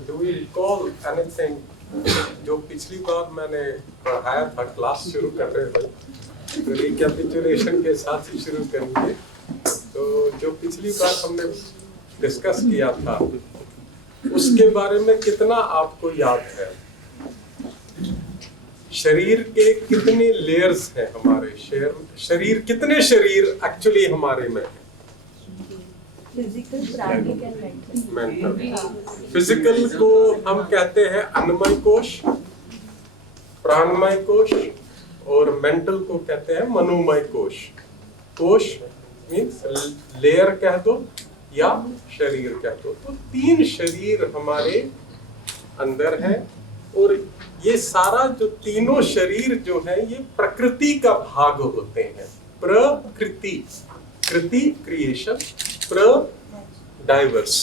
Do you recall anything जो पिछली बार मैंने पढ़ाया था, क्लास शुरू कर रहे थे तो रिकैपिचुलेशन के साथ ही शुरू करेंगे। तो जो पिछली बार हमने डिस्कस किया था उसके बारे में कितना आपको याद है? शरीर के कितने लेयर्स हैं हमारे शरीर कितने शरीर एक्चुअली हमारे में है? Physical, pranic and mental. Physical को हम कहते हैं अन्नमय कोश, प्राणमय कोश, और मेंटल को कहते हैं मनोमय कोश। कोश मीन्स लेयर कह दो या शरीर कह दो। तो 3 शरीर हमारे अंदर है, और ये सारा जो तीनों शरीर जो है ये प्रकृति का भाग होते हैं। प्रकृति, कृति क्रिएशन, डाइवर्स,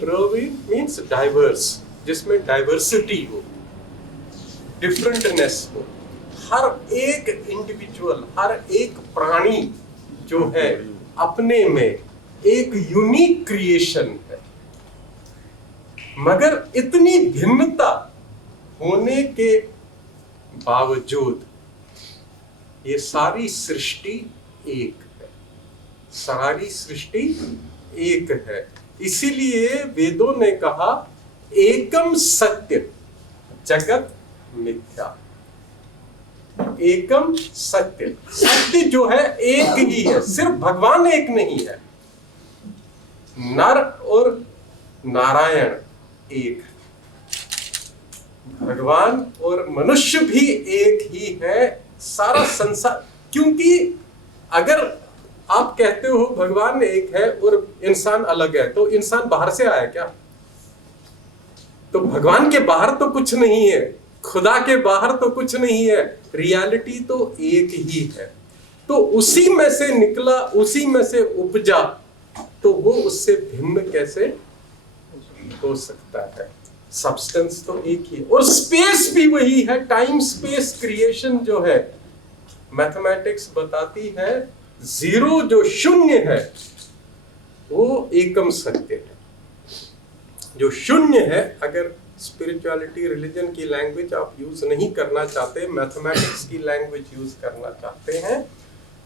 मीन्स डाइवर्स, जिसमें डाइवर्सिटी हो, डिफरेंटनेस हो। हर एक इंडिविजुअल, हर एक प्राणी जो है अपने में एक यूनिक क्रिएशन है, मगर इतनी भिन्नता होने के बावजूद ये सारी सृष्टि एक है, सारी सृष्टि एक है। इसीलिए वेदों ने कहा एकम सत्य जगत मिथ्या। एकम सत्य, सत्य जो है एक ही है, सिर्फ भगवान एक नहीं है, नर और नारायण एक, भगवान और मनुष्य भी एक ही है, सारा संसार। क्योंकि अगर आप कहते हो भगवान एक है और इंसान अलग है, तो इंसान बाहर से आया क्या? तो भगवान के बाहर तो कुछ नहीं है, खुदा के बाहर तो कुछ नहीं है, रियलिटी तो एक ही है। तो उसी में से निकला, उसी में से उपजा, तो वो उससे भिन्न कैसे हो सकता है? सब्सटेंस तो एक ही है, और स्पेस भी वही है। टाइम स्पेस क्रिएशन जो है, मैथमेटिक्स बताती है जीरो जो शून्य है वो एकम सत्य है। जो शून्य है, अगर स्पिरिचुअलिटी रिलीजन की लैंग्वेज आप यूज नहीं करना चाहते, मैथमेटिक्स की लैंग्वेज यूज करना चाहते हैं,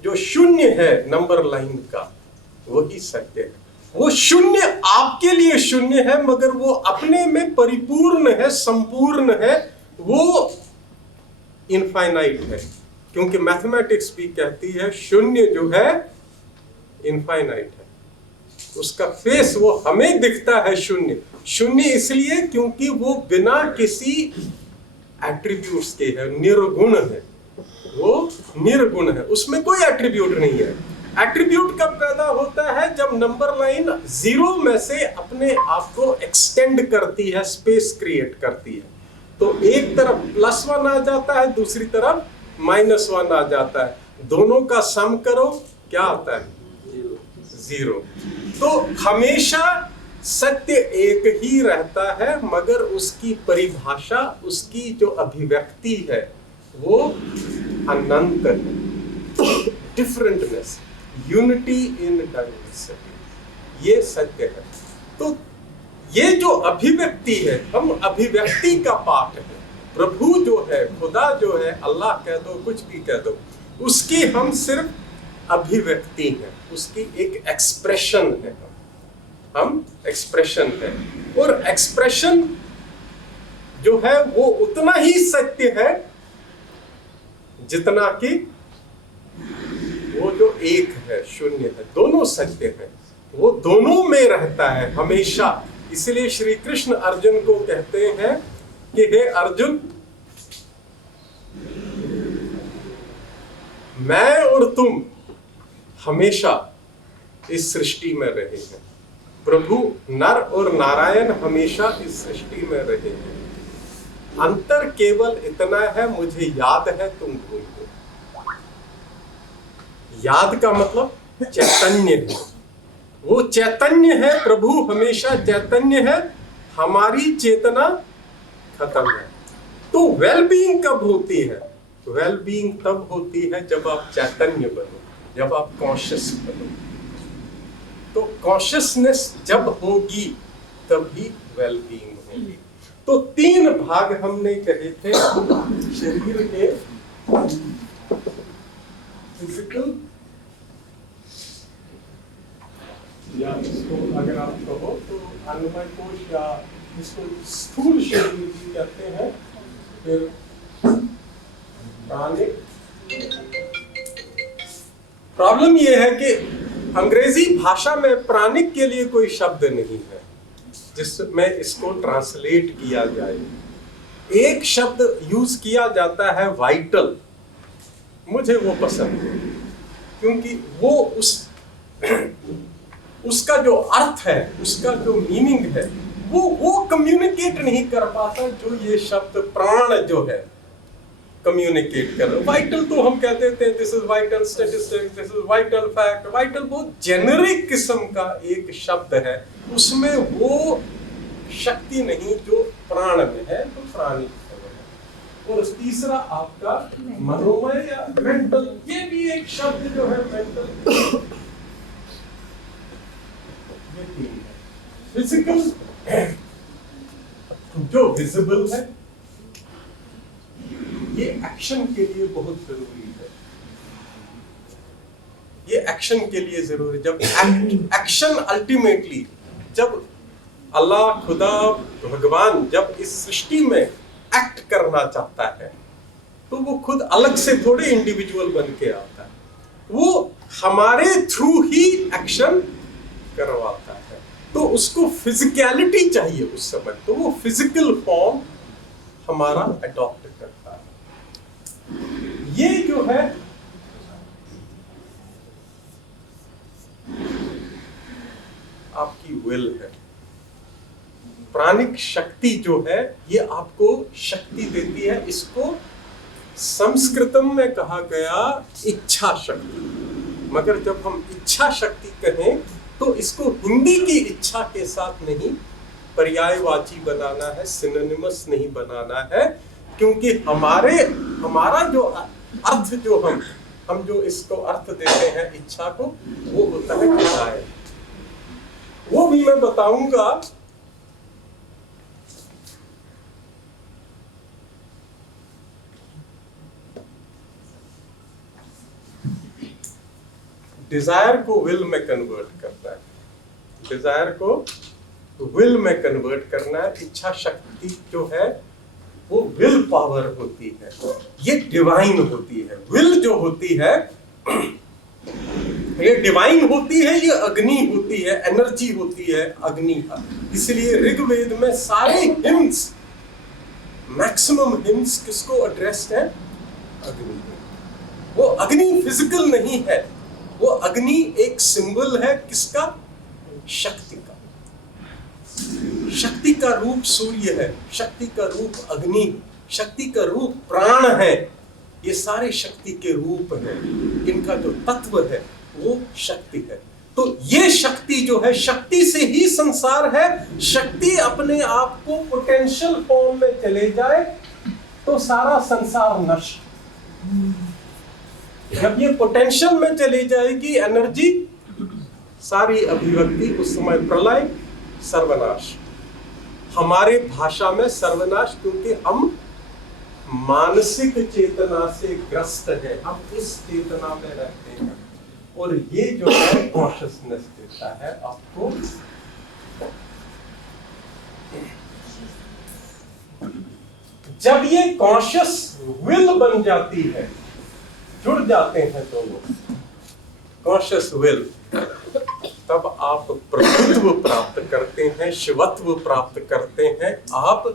जो शून्य है नंबर लाइन का, वही सत्य है। वो शून्य आपके लिए शून्य है, मगर वो अपने में परिपूर्ण है, संपूर्ण है, वो इनफाइनाइट है। क्योंकि मैथमेटिक्स भी कहती है शून्य जो है इनफाइनाइट है, उसका फेस वो हमें दिखता है शून्य। शून्य इसलिए क्योंकि वो बिना किसी एट्रीब्यूट्स के है, निर्गुण है, वो निर्गुण है, उसमें कोई एट्रीब्यूट नहीं है। एट्रीब्यूट कब पैदा होता है? जब नंबर लाइन जीरो में से अपने आप को एक्सटेंड करती है, स्पेस क्रिएट करती है। तो एक तरफ +1 आ जाता है, दूसरी तरफ -1 आ जाता है, दोनों का सम करो क्या आता है? 0। तो हमेशा सत्य एक ही रहता है, मगर उसकी परिभाषा, उसकी जो अभिव्यक्ति है वो अनंत है। डिफरेंटनेस, यूनिटी इन डाइवर्सिटी, ये सत्य है। तो ये जो अभिव्यक्ति है, हम अभिव्यक्ति का पाठ है। प्रभु जो है, खुदा जो है, अल्लाह कह दो, कुछ भी कह दो, उसकी हम सिर्फ अभिव्यक्ति हैं, उसकी एक एक्सप्रेशन है। हम एक्सप्रेशन है, और एक्सप्रेशन जो है वो उतना ही सत्य है जितना कि वो जो एक है, शून्य है, दोनों सत्य है, वो दोनों में रहता है हमेशा। इसलिए श्री कृष्ण अर्जुन को कहते हैं कि हे अर्जुन, मैं और तुम हमेशा इस सृष्टि में रहे हैं। प्रभु नर और नारायण हमेशा इस सृष्टि में रहे हैं। अंतर केवल इतना है, मुझे याद है, तुम भूल गए। याद का मतलब चैतन्य है, वो चैतन्य है, प्रभु हमेशा चैतन्य है, हमारी चेतना खत्म है। तो वेलबीइंग कब होती है? वेलबीइंग तब होती है जब आप चैतन्य बनो, जब आप कॉन्शियस बनो। तो कॉन्शियसनेस जब होगी तभी वेलबीइंग तो 3 भाग हमने कहे थे शरीर के, फिजिकल, या इसको अगर आप कहो तो अन्नमय कोश, या इसको स्थूल शरीर भी कहते हैं, फिर प्राणिक। प्रॉब्लम यह है कि अंग्रेजी भाषा में प्राणिक के लिए कोई शब्द नहीं है जिसमें इसको ट्रांसलेट किया जाए। एक शब्द यूज किया जाता है वाइटल, मुझे वो पसंद है क्योंकि वो उसका जो अर्थ है, उसका जो मीनिंग है, वो कम्युनिकेट नहीं कर पाता जो ये शब्द प्राण जो है कम्युनिकेट कर। वाइटल तो हम कहते थे this is vital statistics, this is vital fact. Vital बहुत जेनेरिक किस्म का एक शब्द है, उसमें वो शक्ति नहीं जो प्राण में है, तो प्राणिक है। और तीसरा आपका मनोमय या मेंटल, ये भी एक शब्द जो है मेंटल। फिजिकल जो विजिबल है, ये एक्शन के लिए बहुत जरूरी है। ये एक्शन के लिए जरूरी, जब एक्शन अल्टीमेटली, जब अल्लाह खुदा भगवान जब इस सृष्टि में एक्ट करना चाहता है तो वो खुद अलग से थोड़े इंडिविजुअल बन के आता है, वो हमारे थ्रू ही एक्शन करवाता है। तो उसको फिजिकलिटी चाहिए उस समय, तो वो फिजिकल फॉर्म हमारा अडॉप्ट करता है। ये जो है आपकी विल है। प्राणिक शक्ति जो है ये आपको शक्ति देती है। इसको संस्कृतम में कहा गया इच्छा शक्ति, मगर जब हम इच्छा शक्ति कहें तो इसको हिंदी की इच्छा के साथ नहीं पर्यायवाची बनाना है, सिनोनिमस नहीं बनाना है, क्योंकि हमारा जो अर्थ जो हम जो इसको अर्थ देते हैं इच्छा को, वो होता है डिजायर। वो भी मैं बताऊंगा। डिजायर को विल में कन्वर्ट करना है, डिजायर को विल में कन्वर्ट करना है। इच्छा शक्ति जो है वो विल पावर होती है, ये डिवाइन होती है। विल जो होती है ये डिवाइन होती है, ये अग्नि होती है, एनर्जी होती है अग्नि का। इसलिए ऋग्वेद में सारे हिम्स, मैक्सिमम हिम्स किसको एड्रेस्ड है? अग्नि। वो अग्नि फिजिकल नहीं है, वो अग्नि एक सिंबल है किसका? शक्ति का। शक्ति का रूप सूर्य है, शक्ति का रूप अग्नि, शक्ति का रूप प्राण है। ये सारे शक्ति के रूप हैं, इनका जो तत्व है वो शक्ति है। तो ये शक्ति जो है, शक्ति से ही संसार है। शक्ति अपने आप को पोटेंशियल फॉर्म में चले जाए तो सारा संसार नष्ट। जब ये पोटेंशियल में चली जाएगी एनर्जी, सारी अभिव्यक्ति, उस समय प्रलय, सर्वनाश। हमारे भाषा में सर्वनाश, क्योंकि हम मानसिक चेतना से ग्रस्त है, हम इस चेतना में रहते हैं। और ये जो है कॉन्शियसनेस देता है आपको। जब ये कॉन्शियस विल बन जाती है, जुड़ जाते हैं दोनों, कॉन्शियस विल, तब आप प्रभुत्व प्राप्त करते हैं, शिवत्व प्राप्त करते हैं आप।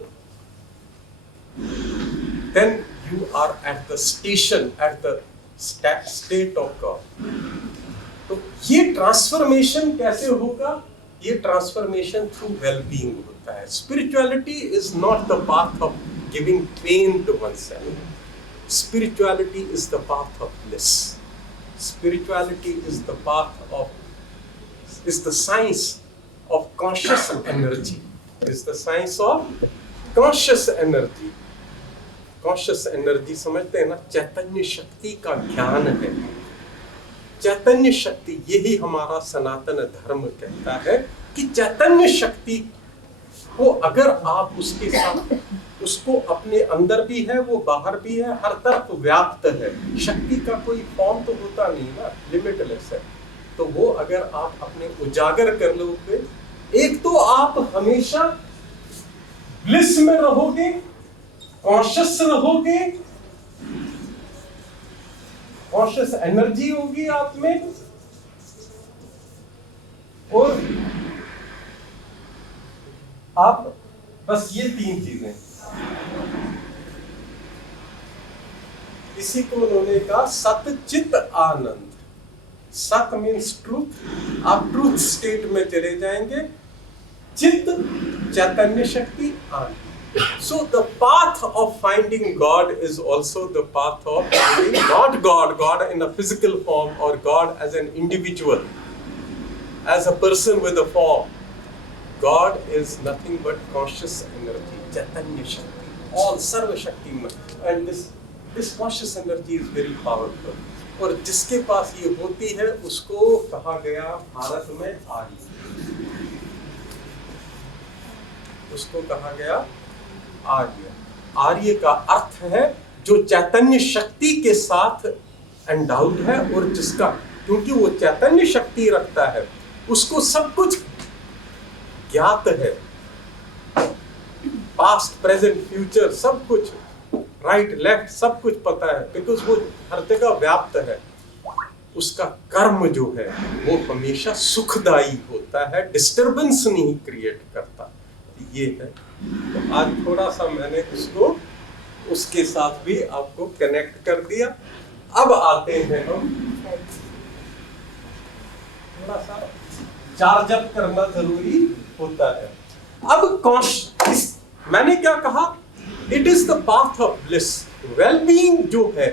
Then you are at the station, at the state of God. तो ये ट्रांसफॉर्मेशन कैसे होगा? ये ट्रांसफॉर्मेशन थ्रू वेलबीइंग होता है। Spirituality is not the path of giving pain to oneself. Spirituality is the path of bliss. Spirituality is the path of, is the science of conscious energy. Is the science of conscious energy. Conscious energy समझते हैं ना? चैतन्य शक्ति का ज्ञान है। चैतन्य शक्ति, यही हमारा सनातन धर्म कहता है कि चैतन्य शक्ति वो अगर आप उसके साथ उसको अपने अंदर भी है, वो बाहर भी है, हर तरफ व्याप्त है। शक्ति का कोई फॉर्म तो होता नहीं ना, लिमिटलेस है। तो वो अगर आप अपने उजागर कर लोगे, एक तो आप हमेशा ब्लिस में रहोगे, कॉन्शियस रहोगे, कॉन्शियस एनर्जी होगी आप में, और आप बस ये 3 चीजें, इसी को उन्होंने कहा सत चित आनंद। सत मीन्स ट्रूथ, आप ट्रूथ स्टेट में चले जाएंगे। चित चैतन्य शक्ति, आनंद। So the path of finding God is also the path of finding not God in a physical form, or God as an individual, as a person with a form. God is nothing but conscious energy, Chaitanya Shakti, all Sarva Shakti, and this conscious energy is very powerful. और जिसके पास ये होती है उसको कहा गया भारत में आर्य, उसको कहा गया आर्य। आर्य का अर्थ है जो चैतन्य शक्ति के साथ एंडाउड है, और जिसका, क्योंकि वो चैतन्य शक्ति रखता है, उसको सब कुछ ज्ञात है, पास्ट प्रेजेंट फ्यूचर सब कुछ, राइट लेफ्ट सब कुछ पता है, बिकॉज वो हर जगह व्याप्त है। उसका कर्म जो है वो हमेशा सुखदायी होता है, डिस्टरबेंस नहीं क्रिएट करता। ये है। तो आज थोड़ा सा मैंने उसको उसके साथ भी आपको कनेक्ट कर दिया। अब आते हैं हम, थोड़ा सा चार्ज अप करना जरूरी होता है। अब मैंने क्या कहा, it is the path of bliss. Wellbeing जो है,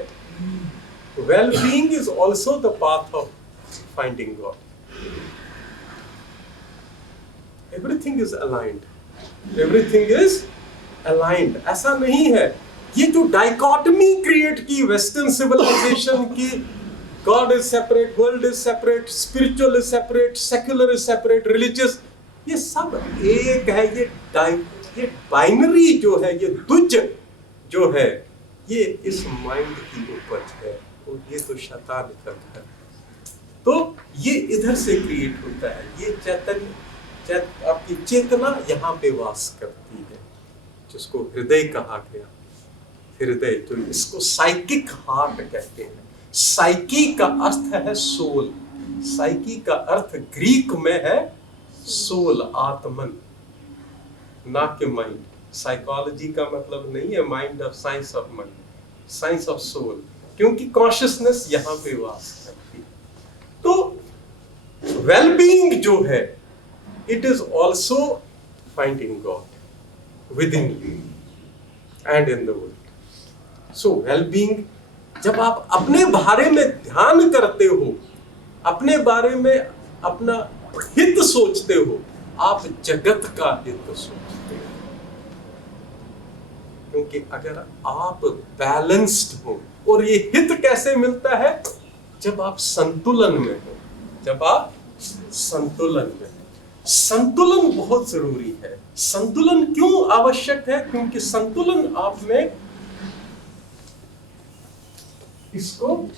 wellbeing is also the path of finding God. Everything is aligned, everything is aligned. ऐसा नहीं है, ये जो डाइकोटमी क्रिएट की वेस्टर्न सिविलाइजेशन की, God is separate, world is separate, spiritual is separate, secular is separate, religious, ये सब एक है। ये बाइनरी जो है, ये द्विज जो है, ये इस माइंड की उपज है, और ये तो शैतान का घर। तो ये इधर से क्रिएट होता है। ये चैतन्य, आपकी चेतना यहाँ पे वास करती है, जिसको हृदय कहा गया। हृदय, तो इसको साइकिक हार्ट कहते हैं। साइकी का अर्थ है सोल। साइकी का अर्थ ग्रीक में है सोल, आत्मन, ना कि माइंड। साइकोलॉजी का मतलब नहीं है mind of science of mind, science of soul, क्योंकि कॉन्शियसनेस यहाँ पे वास करती है। तो वेलबीइंग जो है, it is also finding God within you and in the world. So wellbeing, जब आप अपने बारे में ध्यान करते हो, अपने बारे में अपना हित सोचते हो, आप जगत का हित सोचते हो। क्योंकि अगर आप बैलेंस्ड हो, और ये हित कैसे मिलता है, जब आप संतुलन में हो, जब आप संतुलन में हो। संतुलन बहुत जरूरी है। संतुलन क्यों आवश्यक है? क्योंकि संतुलन आप में इसको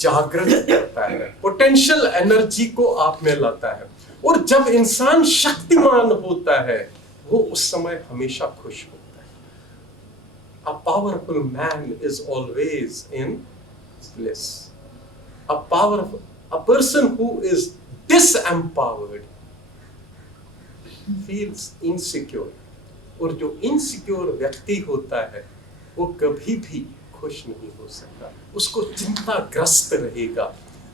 जागृत करता है, पोटेंशियल एनर्जी को आप में लाता है। और जब इंसान शक्तिमान होता है, वो उस समय हमेशा खुश होता है। A powerful man is always in bliss. A person who is disempowered feels insecure. और जो इनसिक्योर व्यक्ति होता है, वो कभी भी खुश नहीं हो सकता। उसको चिंताग्रस्त रहेगा,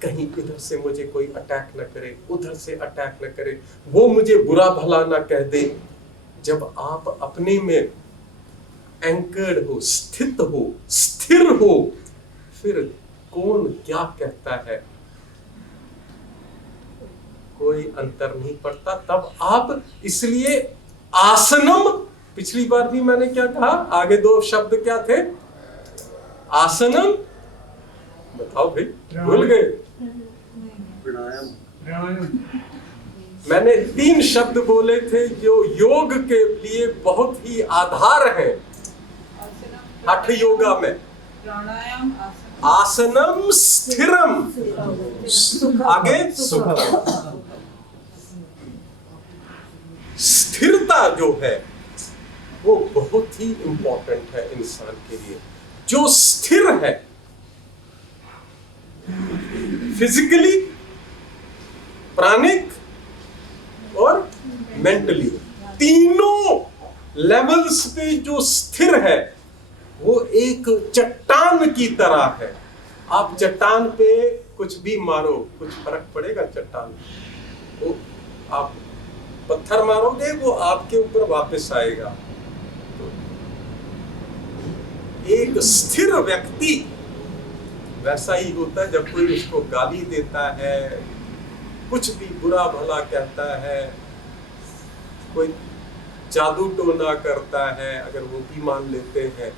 कहीं इधर से मुझे कोई अटैक न करे, उधर से अटैक न करे, वो मुझे बुरा भला ना कह दे। जब आप अपने में एंकर्ड हो, स्थित हो, स्थिर हो, फिर कौन क्या कहता है कोई अंतर नहीं पड़ता। तब आप, इसलिए आसनम, पिछली बार भी मैंने क्या कहा, आगे 2 शब्द क्या थे? आसनम, बताओ भाई, भूल गए? मैंने 3 शब्द बोले थे जो योग के लिए बहुत ही आधार है हठ योगा में। प्राणायाम, आसनम स्थिरम, आगे सुखम। स्थिरता जो है वो बहुत ही इंपॉर्टेंट है इंसान के लिए। जो स्थिर है फिजिकली, प्राणिक और मेंटली, तीनों लेवल्स पे जो स्थिर है वो एक चट्टान की तरह है। आप चट्टान पे कुछ भी मारो, कुछ फर्क पड़ेगा चट्टान? वो आप पत्थर मारोगे वो आपके ऊपर वापस आएगा। तो एक स्थिर व्यक्ति वैसा ही होता है। जब कोई उसको गाली देता है, कुछ भी बुरा भला कहता है, कोई जादू टोना करता है, अगर वो भी मान लेते हैं,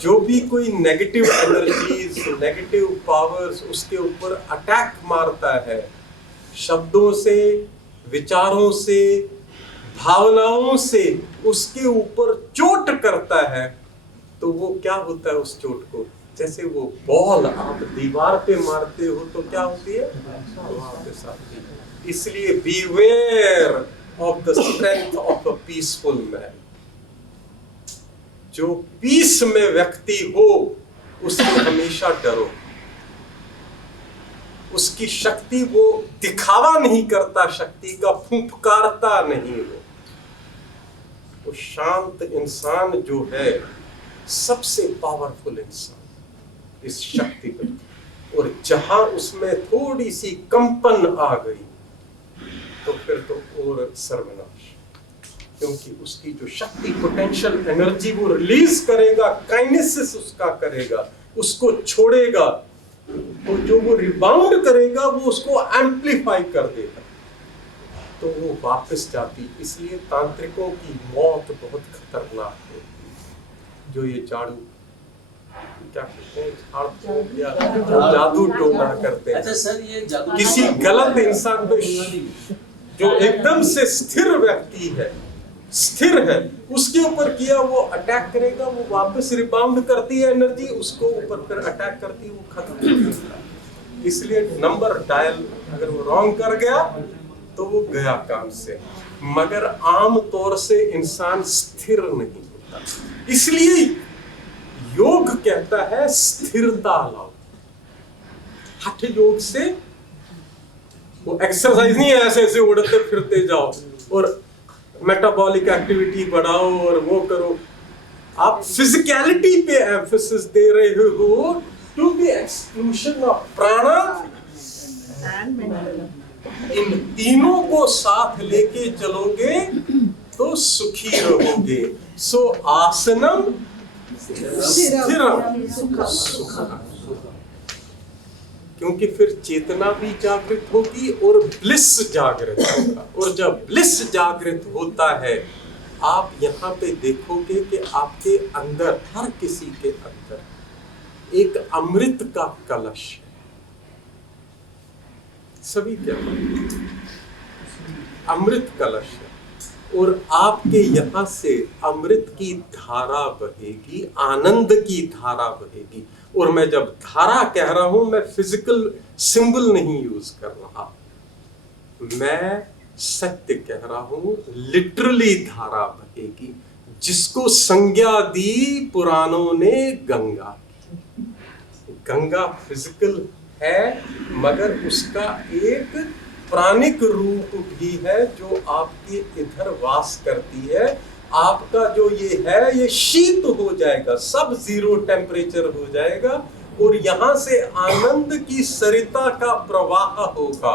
जो भी कोई नेगेटिव एनर्जीज, नेगेटिव पावर्स उसके ऊपर अटैक मारता है, शब्दों से, विचारों से, भावनाओं से उसके ऊपर चोट करता है, तो वो क्या होता है उस चोट को? जैसे वो बॉल आप दीवार पे मारते हो तो क्या होती है? वापस आती है। इसलिए beware of the strength of a peaceful man. जो पीस में व्यक्ति हो उससे हमेशा डरो। उसकी शक्ति वो दिखावा नहीं करता, शक्ति का फुंफकारता नहीं वो शांत इंसान जो है सबसे पावरफुल इंसान इस शक्ति पर। और जहां उसमें थोड़ी सी कंपन आ गई तो फिर तो और सर्वनाश, क्योंकि उसकी जो शक्ति, पोटेंशियल एनर्जी वो रिलीज करेगा, काइनेसिस उसका करेगा, उसको छोड़ेगा, तो जो वो रिबाउंड करेगा वो उसको एम्पलीफाई कर देगा, तो वो वापस जाती। इसलिए तांत्रिकों की मौत बहुत खतरनाक है। जो ये झाड़ू क्या कहते हैं, झाड़ फूंक या जादू टोना करते हैं। अच्छा सर, ये जादू किसी गलत इंसान पे जो एकदम से स्थिर व्यक्ति है, स्थिर है, उसके ऊपर किया, वो अटैक करेगा, वो वापस रिबाउंड करती है एनर्जी, उसको ऊपर फिर अटैक करती है, वो खत्म हो जाता है। इसलिए नंबर डायल अगर वो रॉन्ग कर गया तो वो गया काम से। मगर आम तौर से इंसान स्थिर नहीं होता, इसलिए योग कहता है स्थिरता लाओ। हठ योग से वो एक्सरसाइज नहीं है ऐसे ऐसे उड़ते फिरते जाओ और मेटाबॉलिक एक्टिविटी बढ़ाओ और वो करो। आप फिजिकलिटी पे एम्फेसिस दे रहे हो टू द एक्सक्लूशन ऑफ प्राणा। इन तीनों को साथ लेके चलोगे तो सुखी रहोगे। सो आसनम स्थिरम सुखम, क्योंकि फिर चेतना भी जागृत होगी और ब्लिस जागृत होगा। और जब ब्लिस जागृत होता है, आप यहाँ पे देखोगे कि आपके अंदर, हर किसी के अंदर एक अमृत का कलश है। सभी क्या अमृत कलश है, और आपके यहाँ से अमृत की धारा बहेगी, आनंद की धारा बहेगी। और मैं जब धारा कह रहा हूं, मैं फिजिकल सिंबल नहीं यूज कर रहा, मैं सत्य कह रहा हूं। लिटरली धारा बहेगी, जिसको संज्ञा दी पुराणों ने गंगा। गंगा फिजिकल है, मगर उसका एक प्राणिक रूप भी है जो आपके इधर वास करती है। आपका जो ये है, ये शीत हो जाएगा, सब 0 टेम्परेचर हो जाएगा, और यहां से आनंद की सरिता का प्रवाह होगा।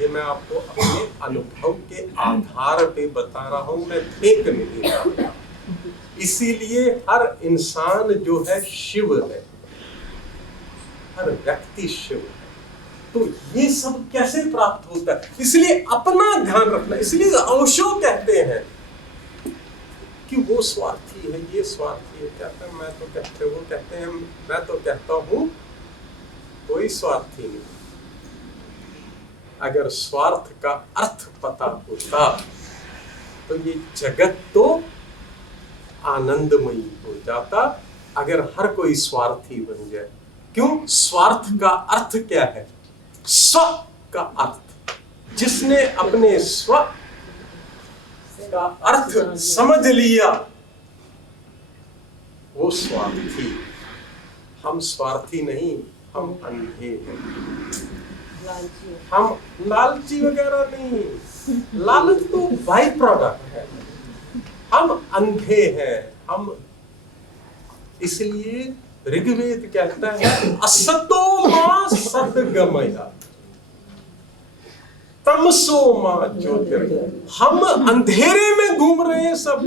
ये मैं आपको अपने अनुभव के आधार पे बता रहा हूं, मैं फेक नहीं रहा। इसीलिए हर इंसान जो है शिव है, हर व्यक्ति शिव है। तो ये सब कैसे प्राप्त होता है? इसलिए अपना ध्यान रखना। इसलिए ओशो कहते हैं कि वो स्वार्थी है, ये स्वार्थी है। कहते हैं, मैं तो कहते, वो कहते हैं, मैं तो कहता हूं कोई स्वार्थी नहीं। अगर स्वार्थ का अर्थ पता होता तो ये जगत तो आनंदमयी हो जाता। अगर हर कोई स्वार्थी बन जाए, क्यों? स्वार्थ का अर्थ क्या है? स्व का अर्थ। जिसने अपने स्व का अर्थ समझ लिया वो स्वार्थी। हम स्वार्थी नहीं, हम अंधे हैं। हम लालची वगैरह नहीं, लालच तो बाई प्रोडक्ट है। हम अंधे हैं। हम इसलिए ऋग्वेद कहता है असतो मां सद्गमया तमसो मां ज्योतिर्गमया। हम अंधेरे में घूम रहे हैं सब,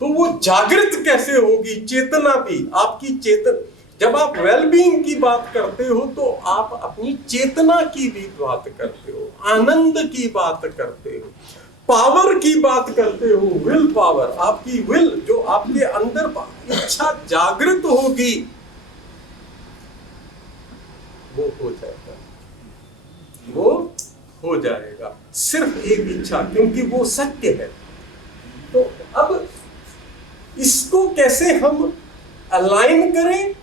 तो वो जागृत कैसे होगी? चेतना भी आपकी चेतना। जब आप वेलबींग की बात करते हो तो आप अपनी चेतना की भी बात करते हो, आनंद की बात करते हो, पावर की बात करते हो, विल पावर। आपकी विल जो आपके अंदर इच्छा जागृत होगी वो हो जाएगा, वो हो जाएगा। सिर्फ एक इच्छा, क्योंकि वो सत्य है। तो अब इसको कैसे हम अलाइन करें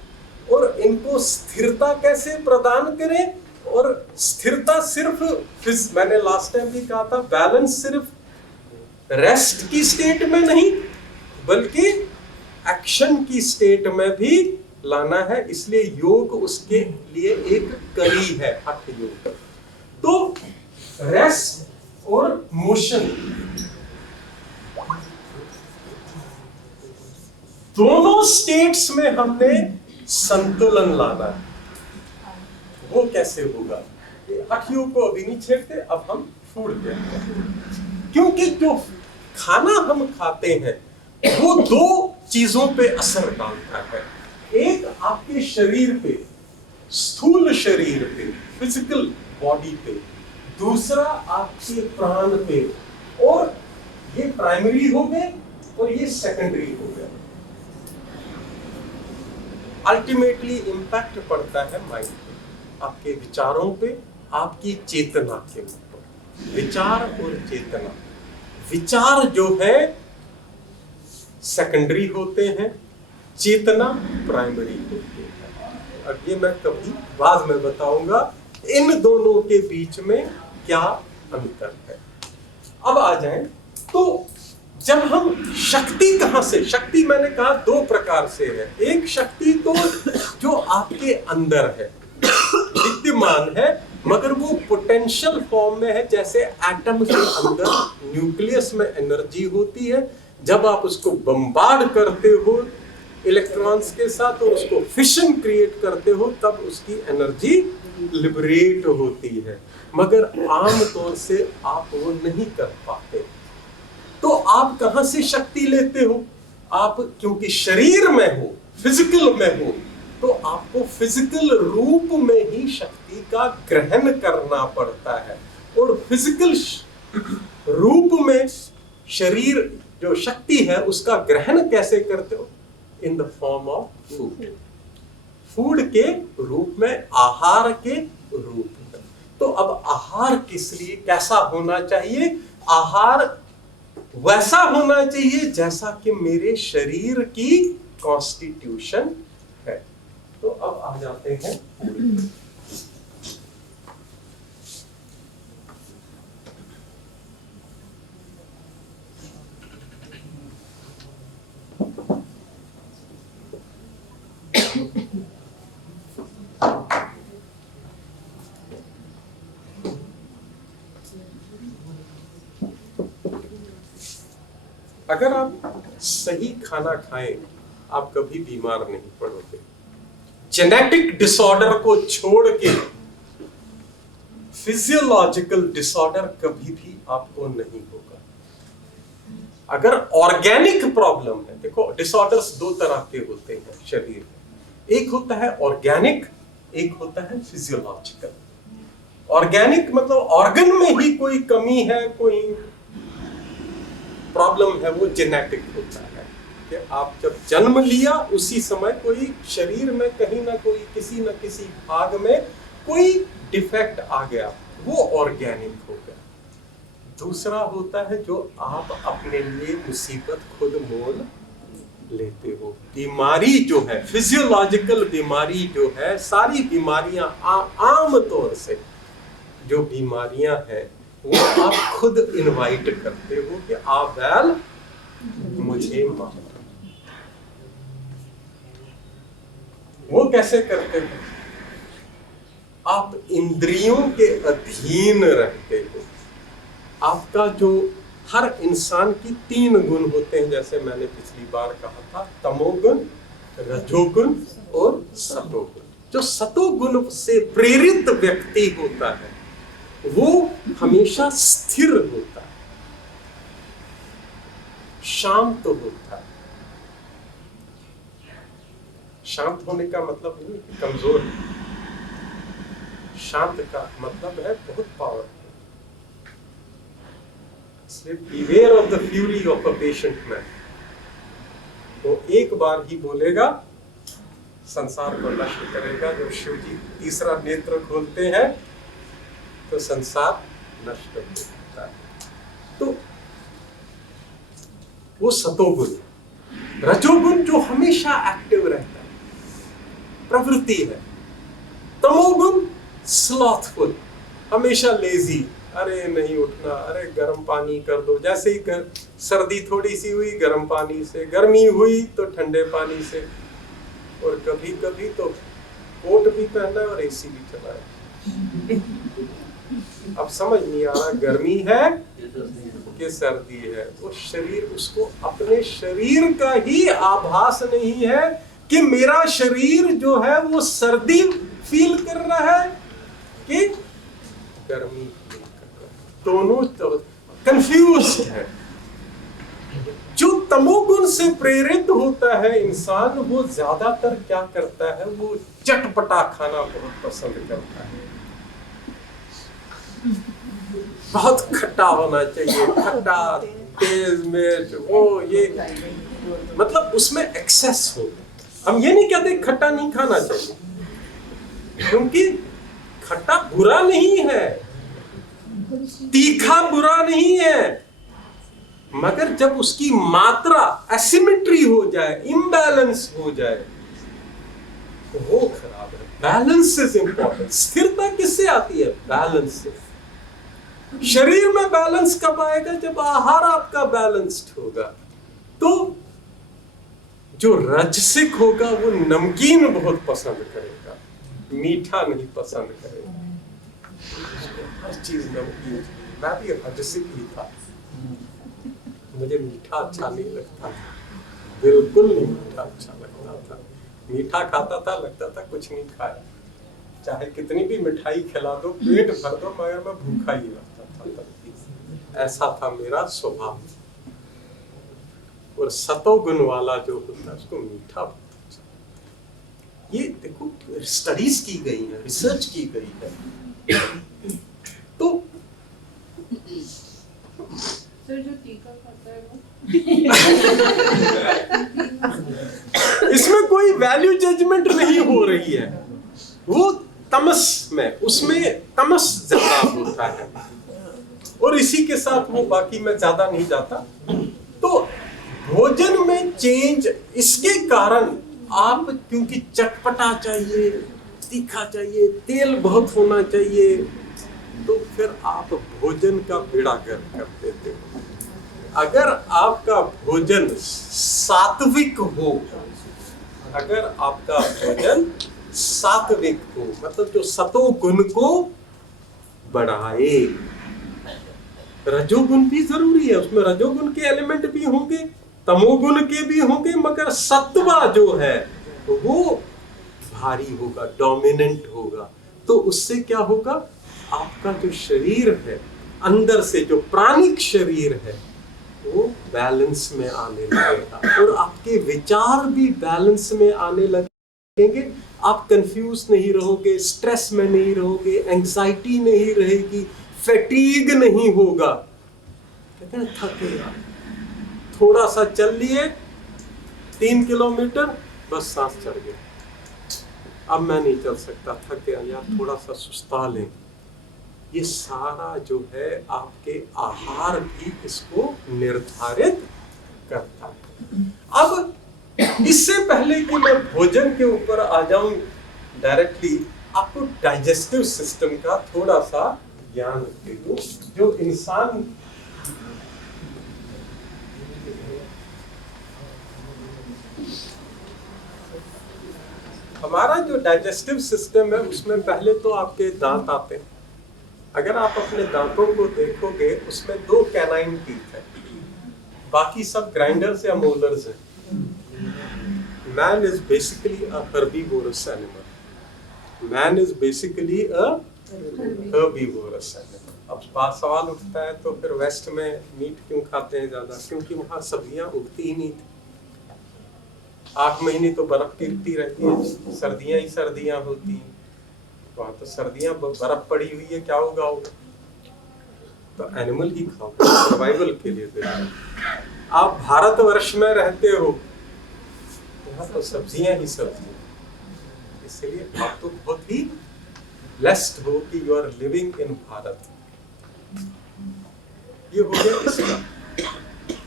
और इनको स्थिरता कैसे प्रदान करें? और स्थिरता सिर्फ मैंने लास्ट टाइम भी कहा था, बैलेंस सिर्फ रेस्ट की स्टेट में नहीं बल्कि एक्शन की स्टेट में भी लाना है। इसलिए योग उसके लिए एक कड़ी है, हठ योग। तो रेस्ट और मोशन दोनों स्टेट्स में हमने संतुलन लाना है। वो कैसे होगा? हठ योग को अभी नहीं छेड़ते, अब हम फूड पे आते हैं। क्योंकि जो खाना हम खाते हैं वो दो चीजों पे असर डालता है। एक आपके शरीर पे, स्थूल शरीर पे, फिजिकल बॉडी पे, दूसरा आपके प्राण पे। और ये प्राइमरी हो गए और ये सेकेंडरी हो गए। अल्टीमेटली इंपैक्ट पड़ता है माइंड पे, आपके विचारों पे, आपकी चेतना के ऊपर। विचार और चेतना, विचार जो है सेकेंडरी होते हैं, चेतना प्राइमरी होती है। अब ये मैं कभी बाद में बताऊंगा इन दोनों के बीच में क्या अंतर है। अब आ जाएं तो जब हम शक्ति कहां से, शक्ति मैंने कहा दो प्रकार से है। एक शक्ति तो जो आपके अंदर है, विद्यमान है, मगर वो पोटेंशियल फॉर्म में है। जैसे एटम के अंदर न्यूक्लियस में एनर्जी होती है, जब आप उसको बम्बार्ड करते हो इलेक्ट्रॉन्स के साथ और उसको फिशन क्रिएट करते हो तब उसकी एनर्जी लिबरेट होती है। मगर आम तौर से आप वो नहीं कर पाते। तो आप कहां से शक्ति लेते हो? आप क्योंकि शरीर में हो, फिजिकल में हो, तो आपको फिजिकल रूप में ही शक्ति का ग्रहण करना पड़ता है। और फिजिकल रूप में शरीर जो शक्ति है उसका ग्रहण कैसे करते हो? In the form of food, food के रूप में, आहार के रूप में। तो अब आहार किस लिए, कैसा होना चाहिए? आहार वैसा होना चाहिए जैसा कि मेरे शरीर की कॉन्स्टिट्यूशन है। तो अब आ जाते हैं फूड। अगर आप सही खाना खाएं आप कभी बीमार नहीं पड़ोगे। जेनेटिक डिसऑर्डर को छोड़ के फिजियोलॉजिकल डिसऑर्डर कभी भी आपको नहीं होगा। अगर ऑर्गेनिक प्रॉब्लम है, देखो डिसऑर्डर्स दो तरह के होते हैं शरीर में, एक होता है ऑर्गेनिक, एक होता है फिजियोलॉजिकल। ऑर्गेनिक मतलब ऑर्गन में ही कोई कमी है, कोई प्रॉब्लम है, वो जेनेटिक होता है कि आप जब जन्म लिया उसी समय कोई शरीर में कहीं ना कोई किसी न किसी भाग में कोई डिफेक्ट आ गया, वो ऑर्गेनिक होगा। दूसरा होता है जो आप अपने लिए मुसीबत खुद मोल लेते हो। बीमारी जो है, फिजियोलॉजिकल बीमारी जो है, सारी बीमारियां आम तौर से जो बीमारियां हैं वो आप खुद इनवाइट करते हो कि आप बैल मुझे मारो। वो कैसे करते हो? आप इंद्रियों के अधीन रहते हो। आपका जो हर इंसान की 3 गुण होते हैं, जैसे मैंने पिछली बार कहा था, तमोगुण, रजोगुण और सतोगुण। जो सतोगुण से प्रेरित व्यक्ति होता है वो हमेशा स्थिर होता है, शांत होता है। शांत होने का मतलब नहीं कि कमजोर है, शांत का मतलब है बहुत powerful. Beware of the fury of a patient man। वो एक बार ही बोलेगा, संसार को नष्ट करेगा। जब शिव जी तीसरा नेत्र खोलते हैं तो संसार नष्ट हो जाता है। तो वो सतोगुण। रजोगुण जो हमेशा एक्टिव रहता है, प्रवृत्ति है। तमोगुण स्लॉथफुल, हमेशा लेजी, अरे नहीं उठना, अरे गर्म पानी कर दो। जैसे ही सर्दी थोड़ी सी हुई गर्म पानी से, गर्मी हुई तो ठंडे पानी से, और कभी कभी तो कोट भी पहना है और एसी भी चला है। अब समझ नहीं आ रहा गर्मी है कि सर्दी है। वो शरीर, उसको अपने शरीर का ही आभास नहीं है कि मेरा शरीर जो है वो सर्दी फील कर रहा है कि गर्मी फील कर रहा है। दोनों तो कंफ्यूज्ड है। जो तमोगुण से प्रेरित होता है इंसान, वो ज्यादातर क्या करता है, वो चटपटा खाना बहुत पसंद करता है। बहुत खट्टा होना चाहिए, खट्टा, तेज, मिर्च, वो ये, मतलब उसमें एक्सेस हो। हम ये नहीं कहते खट्टा नहीं खाना चाहिए, क्योंकि खट्टा बुरा नहीं है, तीखा बुरा नहीं है, मगर जब उसकी मात्रा एसिमेट्री हो जाए, इम्बैलेंस हो जाए, तो वो खराब है। Balance is important. स्थिरता किससे आती है? बैलेंस से। शरीर में बैलेंस कब आएगा? जब आहार आपका बैलेंस्ड होगा। तो जो रजसिक होगा वो नमकीन बहुत पसंद करेगा, मीठा नहीं पसंद करेगा। हर चीज नमकीन। मैं भी रजसिक ही था, मुझे मीठा अच्छा नहीं लगता, बिल्कुल नहीं मीठा अच्छा लगता था। मीठा खाता था, लगता था कुछ नहीं खाया, चाहे कितनी भी मिठाई खिला दो, पेट भर दो, मगर मैं भूखा ही रहता था। ऐसा था मेरा स्वभाव। और सतोगुण वाला जो होता है उसको मीठा बहुत अच्छा। ये देखो स्टडीज की गई है, रिसर्च की गई है। तो सर जो तीखा खाता है वो इसमें कोई वैल्यू जजमेंट नहीं हो रही है। वो तमस में, उसमें तमस ज्यादा होता है। और इसी के साथ वो, बाकी मैं ज्यादा नहीं जाता। तो भोजन में चेंज, इसके कारण आप, क्योंकि चटपटा चाहिए, तीखा चाहिए, तेल बहुत होना चाहिए, तो फिर आप भोजन का बेड़ा गर्क कर देते हो। अगर आपका भोजन सात्विक हो, अगर आपका भोजन सात्विक हो, मतलब जो सतोगुण को बढ़ाए। रजोगुण भी जरूरी है, उसमें रजोगुण के एलिमेंट भी होंगे, तमोगुण के भी होंगे, मगर सत्वा जो है वो भारी होगा, डोमिनेंट होगा। तो उससे क्या होगा, आपका जो शरीर है, अंदर से जो प्राणिक शरीर है, वो बैलेंस में आने लगेगा। और आपके विचार भी बैलेंस में आने लगेंगे। आप कंफ्यूज नहीं रहोगे, स्ट्रेस में नहीं रहोगे, एंजाइटी नहीं रहेगी, फैटीग नहीं होगा। कहते हैं थके यार, थोड़ा सा चल लिए 3 किलोमीटर, बस सांस चढ़ गया, अब मैं नहीं चल सकता, थक गया यार, थोड़ा सा सुस्ता लें। ये सारा जो है आपके आहार भी इसको निर्धारित करता है। अब इससे पहले कि मैं भोजन के ऊपर आ जाऊं डायरेक्टली, आपको डाइजेस्टिव सिस्टम का थोड़ा सा ज्ञान दे दूं। जो इंसान हमारा जो डाइजेस्टिव सिस्टम है उसमें पहले तो आपके दांत आते हैं। अगर आप अपने दांतों को देखोगे उसमें 2 कैनाइन टीथ है, बाकी सब ग्राइंडर्स या मोलर्स हैं। Man is basically a herbivorous animal. Man is basically a herbivorous animal. अब बात सवाल उठता है तो फिर वेस्ट में मीट क्यों खाते हैं ज्यादा? क्योंकि वहाँ सब्जियां उगती ही नहीं थी। 8 महीने तो बर्फ गिरती रहती है, सर्दियां ही सर्दियां होती हैं। वहाँ तो सर्दियां बर्फ पड़ी हुई है, क्या होगा? तो एनिमल ही खाओ, सर्वाइवल के लिए देना। आप भारतवर्ष में रहते हो, यहाँ तो सब्जियां ही सब्जियां, इसलिए आप तो बहुत ही ब्लेस्ड हो कि you are living in Bharat. ये हो गया इसका।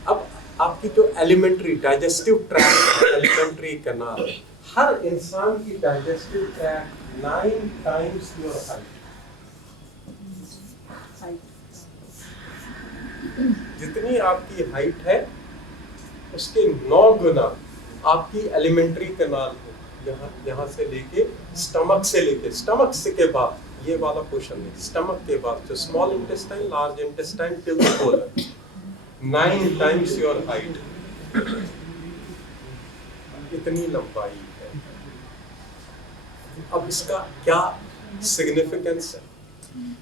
अब आपकी जो elementary digestive tract, elementary canal, हर इंसान की digestive tract 9 times your height. जितनी आपकी हाइट है उसके 9 गुना आपकी एलिमेंट्री कनाल है। यहाँ से लेके स्टमक से के बाद ये वाला पोर्शन है, स्टमक के बाद जो small intestine, large intestine till the colon, 9 times your height. इतनी लंबाई है। अब इसका क्या सिग्निफिकेंस है?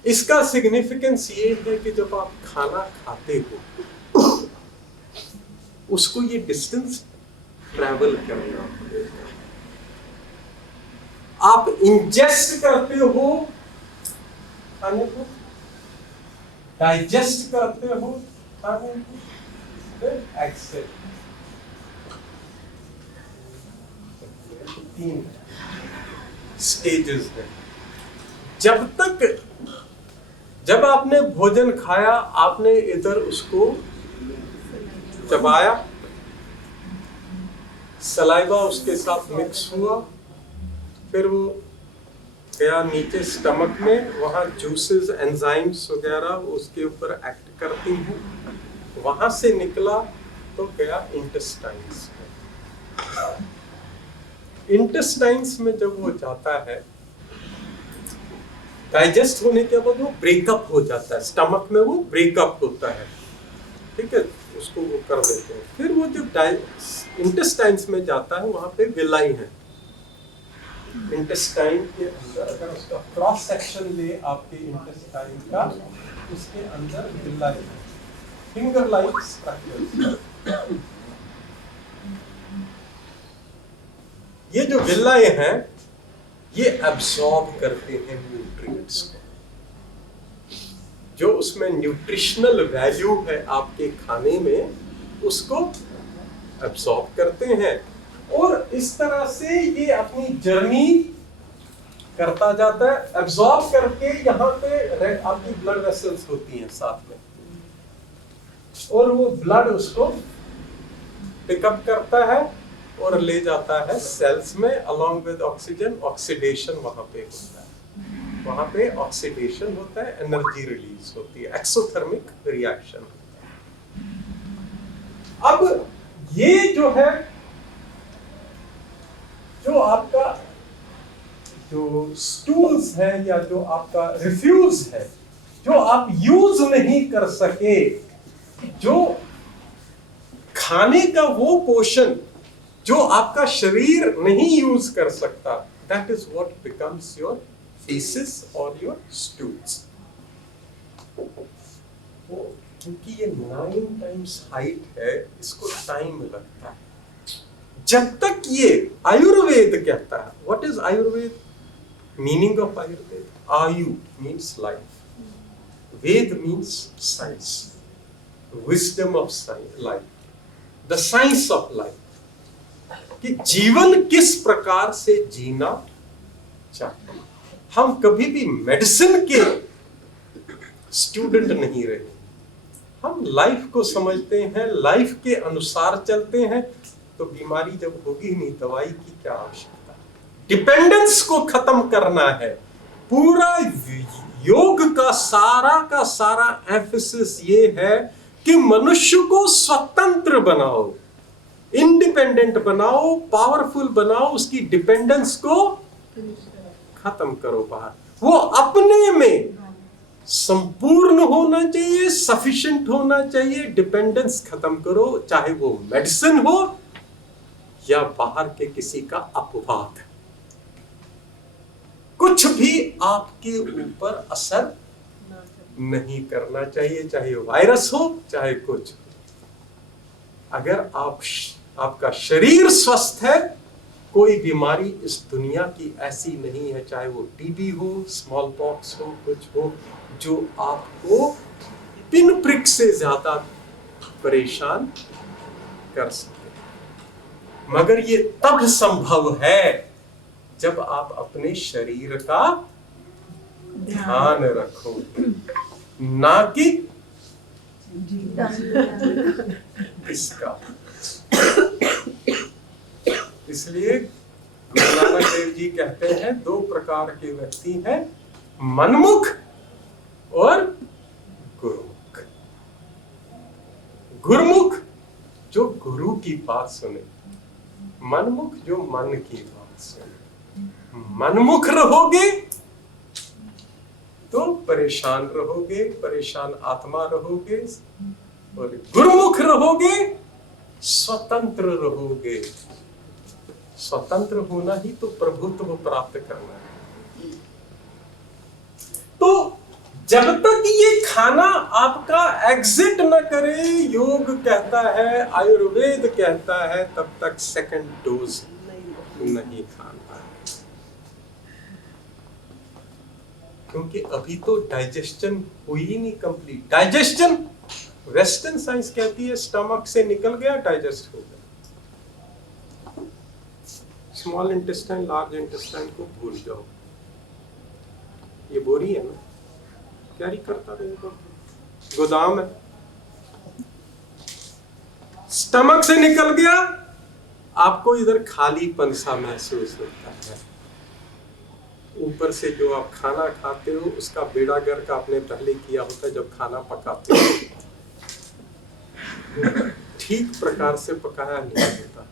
इसका सिग्निफिकेंस ये है कि जब आप खाना खाते हो उसको ये डिस्टेंस ट्रैवल करना पड़ेगा। आप इंजेस्ट करते हो खाने को, डाइजेस्ट करते हो खाने को, फिर एक्सेल। 3 स्टेजेस हैं। जब आपने भोजन खाया, आपने इधर उसको चबाया, सलाइवा उसके साथ मिक्स हुआ, फिर वो गया नीचे स्टमक में, वहाँ जूसेस, एंजाइम्स वगैरह उसके ऊपर एक्ट करती हैं, वहां से निकला तो गया इंटेस्टाइन्स में। इंटेस्टाइन्स में जब वो जाता है, डाइजेस्ट होने के बाद वो ब्रेकअप हो जाता है, स्टमक में वो ब्रेकअप होता है, ठीक है, उसको वो कर देते हैं। फिर वो जब इंटेस्टाइन्स में जाता है, वहां पे विलाई है। इंटेस्टाइन के अंदर अगर उसका क्रॉस सेक्शन ले आपके इंटेस्टाइन का, उसके अंदर विलाई है, फिंगर लाइक स्ट्रक्चर। ये जो विलाई हैं, ये एब्सॉर्ब करते हैं न्यूट्रिएंट्स को। जो उसमें न्यूट्रिशनल वैल्यू है आपके खाने में, उसको एब्सॉर्ब करते हैं, और इस तरह से ये अपनी जर्नी करता जाता है। एब्सॉर्ब करके यहाँ पे आपकी ब्लड वेसल्स होती हैं साथ में, और वो ब्लड उसको पिकअप करता है और ले जाता है सेल्स में, अलोंग विद ऑक्सीजन। ऑक्सीडेशन वहां पे होता है, वहां पे ऑक्सीडेशन होता है, एनर्जी रिलीज होती है, एक्सोथर्मिक रिएक्शन। अब ये जो है, जो आपका जो स्टूल्स है या जो आपका रिफ्यूज है, जो आप यूज नहीं कर सके, जो खाने का वो पोर्शन जो आपका शरीर नहीं यूज कर सकता, that is what becomes your feces और योर stools। क्योंकि ये 9 टाइम्स हाइट है, इसको टाइम लगता है। जब तक ये आयुर्वेद कहता है, what is Ayurveda? Meaning of Ayurveda, ayu means life, veda means science, wisdom of life, the science of life, कि जीवन किस प्रकार से जीना चाहिए। हम कभी भी मेडिसिन के स्टूडेंट नहीं रहे। हम लाइफ को समझते हैं, लाइफ के अनुसार चलते हैं, तो बीमारी जब होगी नहीं, दवाई की क्या आवश्यकता। डिपेंडेंस को खत्म करना है। पूरा योग का सारा एम्फेसिस ये है कि मनुष्य को स्वतंत्र बनाओ, इंडिपेंडेंट बनाओ, पावरफुल बनाओ, उसकी डिपेंडेंस को खत्म करो बाहर। वो अपने में संपूर्ण होना चाहिए, सफिशिएंट होना चाहिए। डिपेंडेंस खत्म करो, चाहे वो मेडिसिन हो या बाहर के किसी का अपवाद। कुछ भी आपके ऊपर असर नहीं करना चाहिए, चाहे वायरस हो चाहे कुछ। अगर आपका शरीर स्वस्थ है, कोई बीमारी इस दुनिया की ऐसी नहीं है, चाहे वो टीबी हो, स्मॉल पॉक्स हो, कुछ हो, जो आपको पिन प्रिक से ज्यादा परेशान कर सके। मगर ये तब संभव है जब आप अपने शरीर का ध्यान रखो, ना कि इसका। इसलिए गुरु नानक देव जी कहते हैं, दो प्रकार के व्यक्ति हैं, मनमुख और गुरुमुख। गुरुमुख जो गुरु की बात सुने, मनमुख जो मन की बात सुने। मनमुख रहोगे तो परेशान रहोगे, परेशान आत्मा रहोगे, और गुरुमुख रहोगे स्वतंत्र रहोगे। स्वतंत्र होना ही तो प्रभुत्व प्राप्त करना है। तो जब तक ये खाना आपका एग्जिट न करे, योग कहता है, आयुर्वेद कहता है, तब तक सेकंड डोज नहीं खाना है। क्योंकि अभी तो डाइजेशन हुई ही नहीं कंप्लीट। डाइजेशन वेस्टर्न साइंस कहती है स्टमक से निकल गया, डाइजेस्ट हो गया। स्मॉल इंटेस्टाइन, लार्ज इंटेस्टाइन को भूल जाओ। ये बोरी है ना, कैरी करता रहेगा, गोदाम है। स्टमक से निकल गया, आपको इधर खालीपन सा महसूस होता है। ऊपर से जो आप खाना खाते हो, उसका बेड़ागर का आपने पहले किया होता है जब खाना पकाते हो, ठीक प्रकार से पकाया नहीं होता।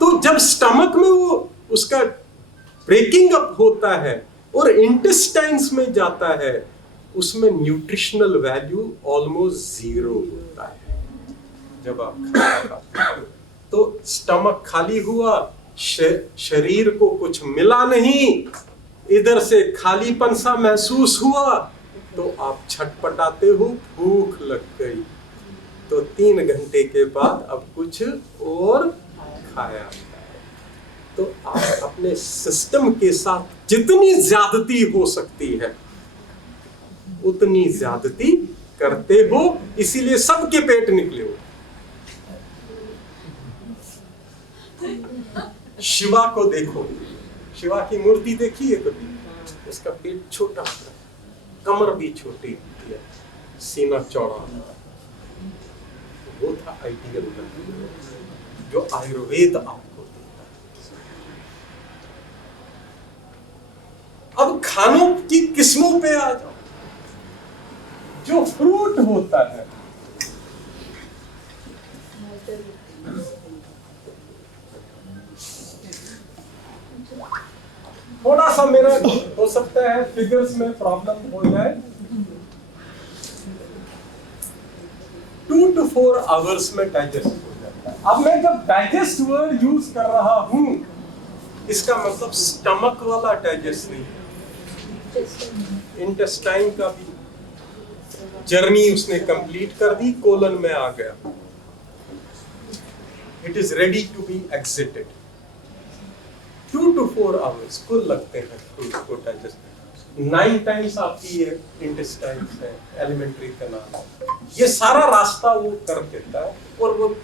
तो जब स्टमक में वो उसका ब्रेकिंग अप होता है और इंटेस्टाइन्स में जाता है, उसमें न्यूट्रिशनल वैल्यू ऑलमोस्ट 0 होता है। जब आप खाना खाते हो तो स्टमक खाली हुआ, शरीर को कुछ मिला नहीं, इधर से खालीपन सा महसूस हुआ, तो आप छटपटाते हो, भूख लग गई, तो 3 घंटे के बाद अब कुछ और खाया। तो आप अपने सिस्टम के साथ जितनी ज्यादती हो सकती है उतनी ज्यादती करते हो, इसीलिए सबके पेट निकले हो। शिवा को देखो, शिवा की मूर्ति देखी है कभी? उसका पेट छोटा होता है, कमर भी छोटी होती है, सीना चौड़ा होता है। वो था आइडियल जो आयुर्वेद आपको देता है। अब खानों की किस्मों पे आ जाओ। जो फ्रूट होता है, थोड़ा सा मेरा हो सकता है फिगर्स में प्रॉब्लम हो जाए, 2 to 4 आवर्स में डाइजेस्ट हो जाता है। अब मैं जब डाइजेस्ट वर्ड यूज कर रहा हूं, इसका मतलब स्टमक वाला डाइजेस्ट नहीं, इंटेस्टाइन का भी जर्नी उसने कंप्लीट कर दी, कोलन में आ गया, it is ready to be exited. 2 to 4 hours कुल लगते हैं फ्रूट को डाइजेस्ट। 9 टाइम्स आपकी ये इंटेस्टाइन है, एलिमेंट्री कैनाल, ये सारा रास्ता वो कर देता है, और वो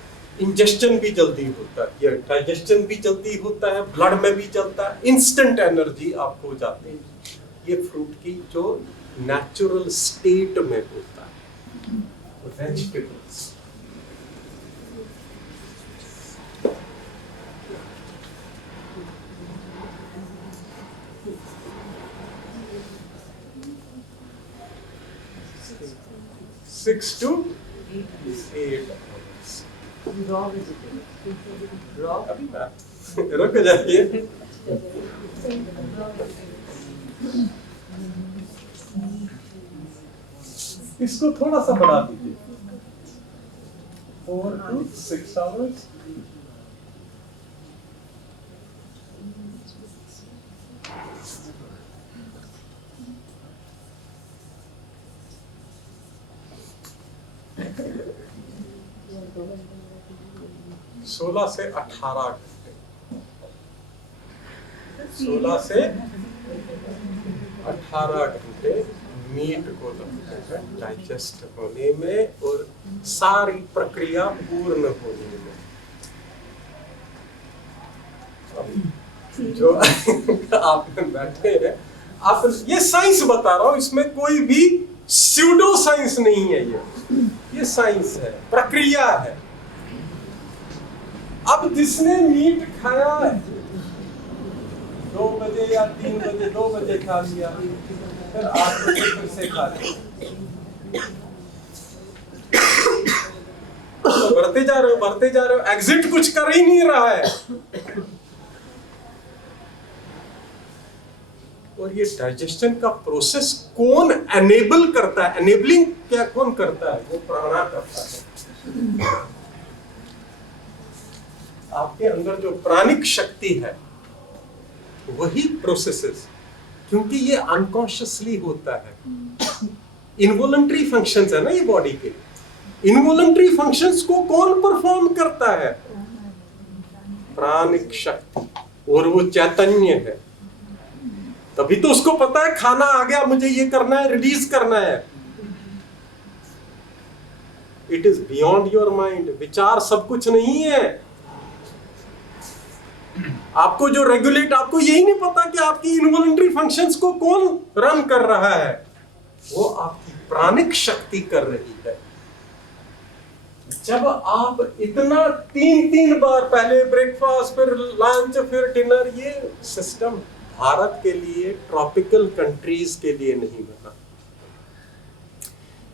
इंजेस्शन भी जल्दी होता है, ये डाइजेशन भी जल्दी होता है, ब्लड में भी चलता है, इंस्टेंट एनर्जी आपको हो जाती है। ये फ्रूट की जो नेचुरल स्टेट में होता है, vegetables. Six to 8 hours। Raw vegetable, raw अभी ना रुक जाइए। इसको थोड़ा सा बढ़ा दीजिए, 4 to 6 hours। सोलह से 18 घंटे, 16 से 18 घंटे मीट को लगते हैं डाइजेस्ट होने में और सारी प्रक्रिया पूर्ण होने में। जो आप बैठे हैं, आप ये साइंस बता रहा हूं, इसमें कोई भी स्यूडो साइंस नहीं है। ये साइंस है, प्रक्रिया है। अब जिसने मीट खाया 2 बजे या 3 बजे, 2 बजे खा लिया, फिर 8 बजे फिर से खा लिया, तो बढ़ते जा रहे हो, एग्जिट कुछ कर ही नहीं रहा है। और ये डाइजेशन का प्रोसेस कौन एनेबल करता है? एनेबलिंग क्या कौन करता है? वो प्राणा करता है। आपके अंदर जो प्राणिक शक्ति है वही प्रोसेसेस, क्योंकि ये अनकॉन्शियसली होता है। इनवॉलंटरी फंक्शंस है ना ये बॉडी के। इनवॉलंटरी फंक्शंस को कौन परफॉर्म करता है? प्राणिक शक्ति, और वो चैतन्य है। तभी तो उसको पता है खाना आ गया, मुझे ये करना है, रिलीज करना है। It is beyond your mind. विचार सब कुछ नहीं है। आपको जो रेगुलेट, आपको यही नहीं पता कि आपकी इनवॉलंटरी फंक्शंस को कौन रन कर रहा है। वो आपकी प्राणिक शक्ति कर रही है। जब आप इतना 3 बार, पहले ब्रेकफास्ट, फिर लंच, फिर डिनर, ये सिस्टम भारत के लिए, ट्रॉपिकल कंट्रीज के लिए नहीं बना।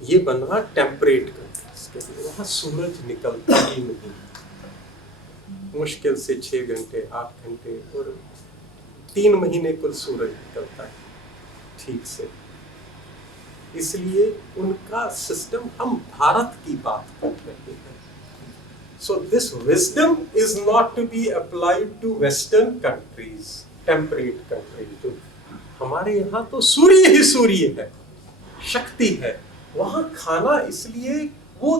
ये बना टेम्परेट कंट्रीज के लिए। वहां सूरज निकलता ही नहीं, मुश्किल से 6 घंटे, 8 घंटे, और 3 महीने कुल सूरज निकलता है ठीक से। इसलिए उनका सिस्टम, हम भारत की बात कर रहे हैं। So this wisdom is not to be applied to western countries, temperate countries. हमारे यहाँ तो सूर्य ही सूर्य है, शक्ति है। वहां खाना इसलिए वो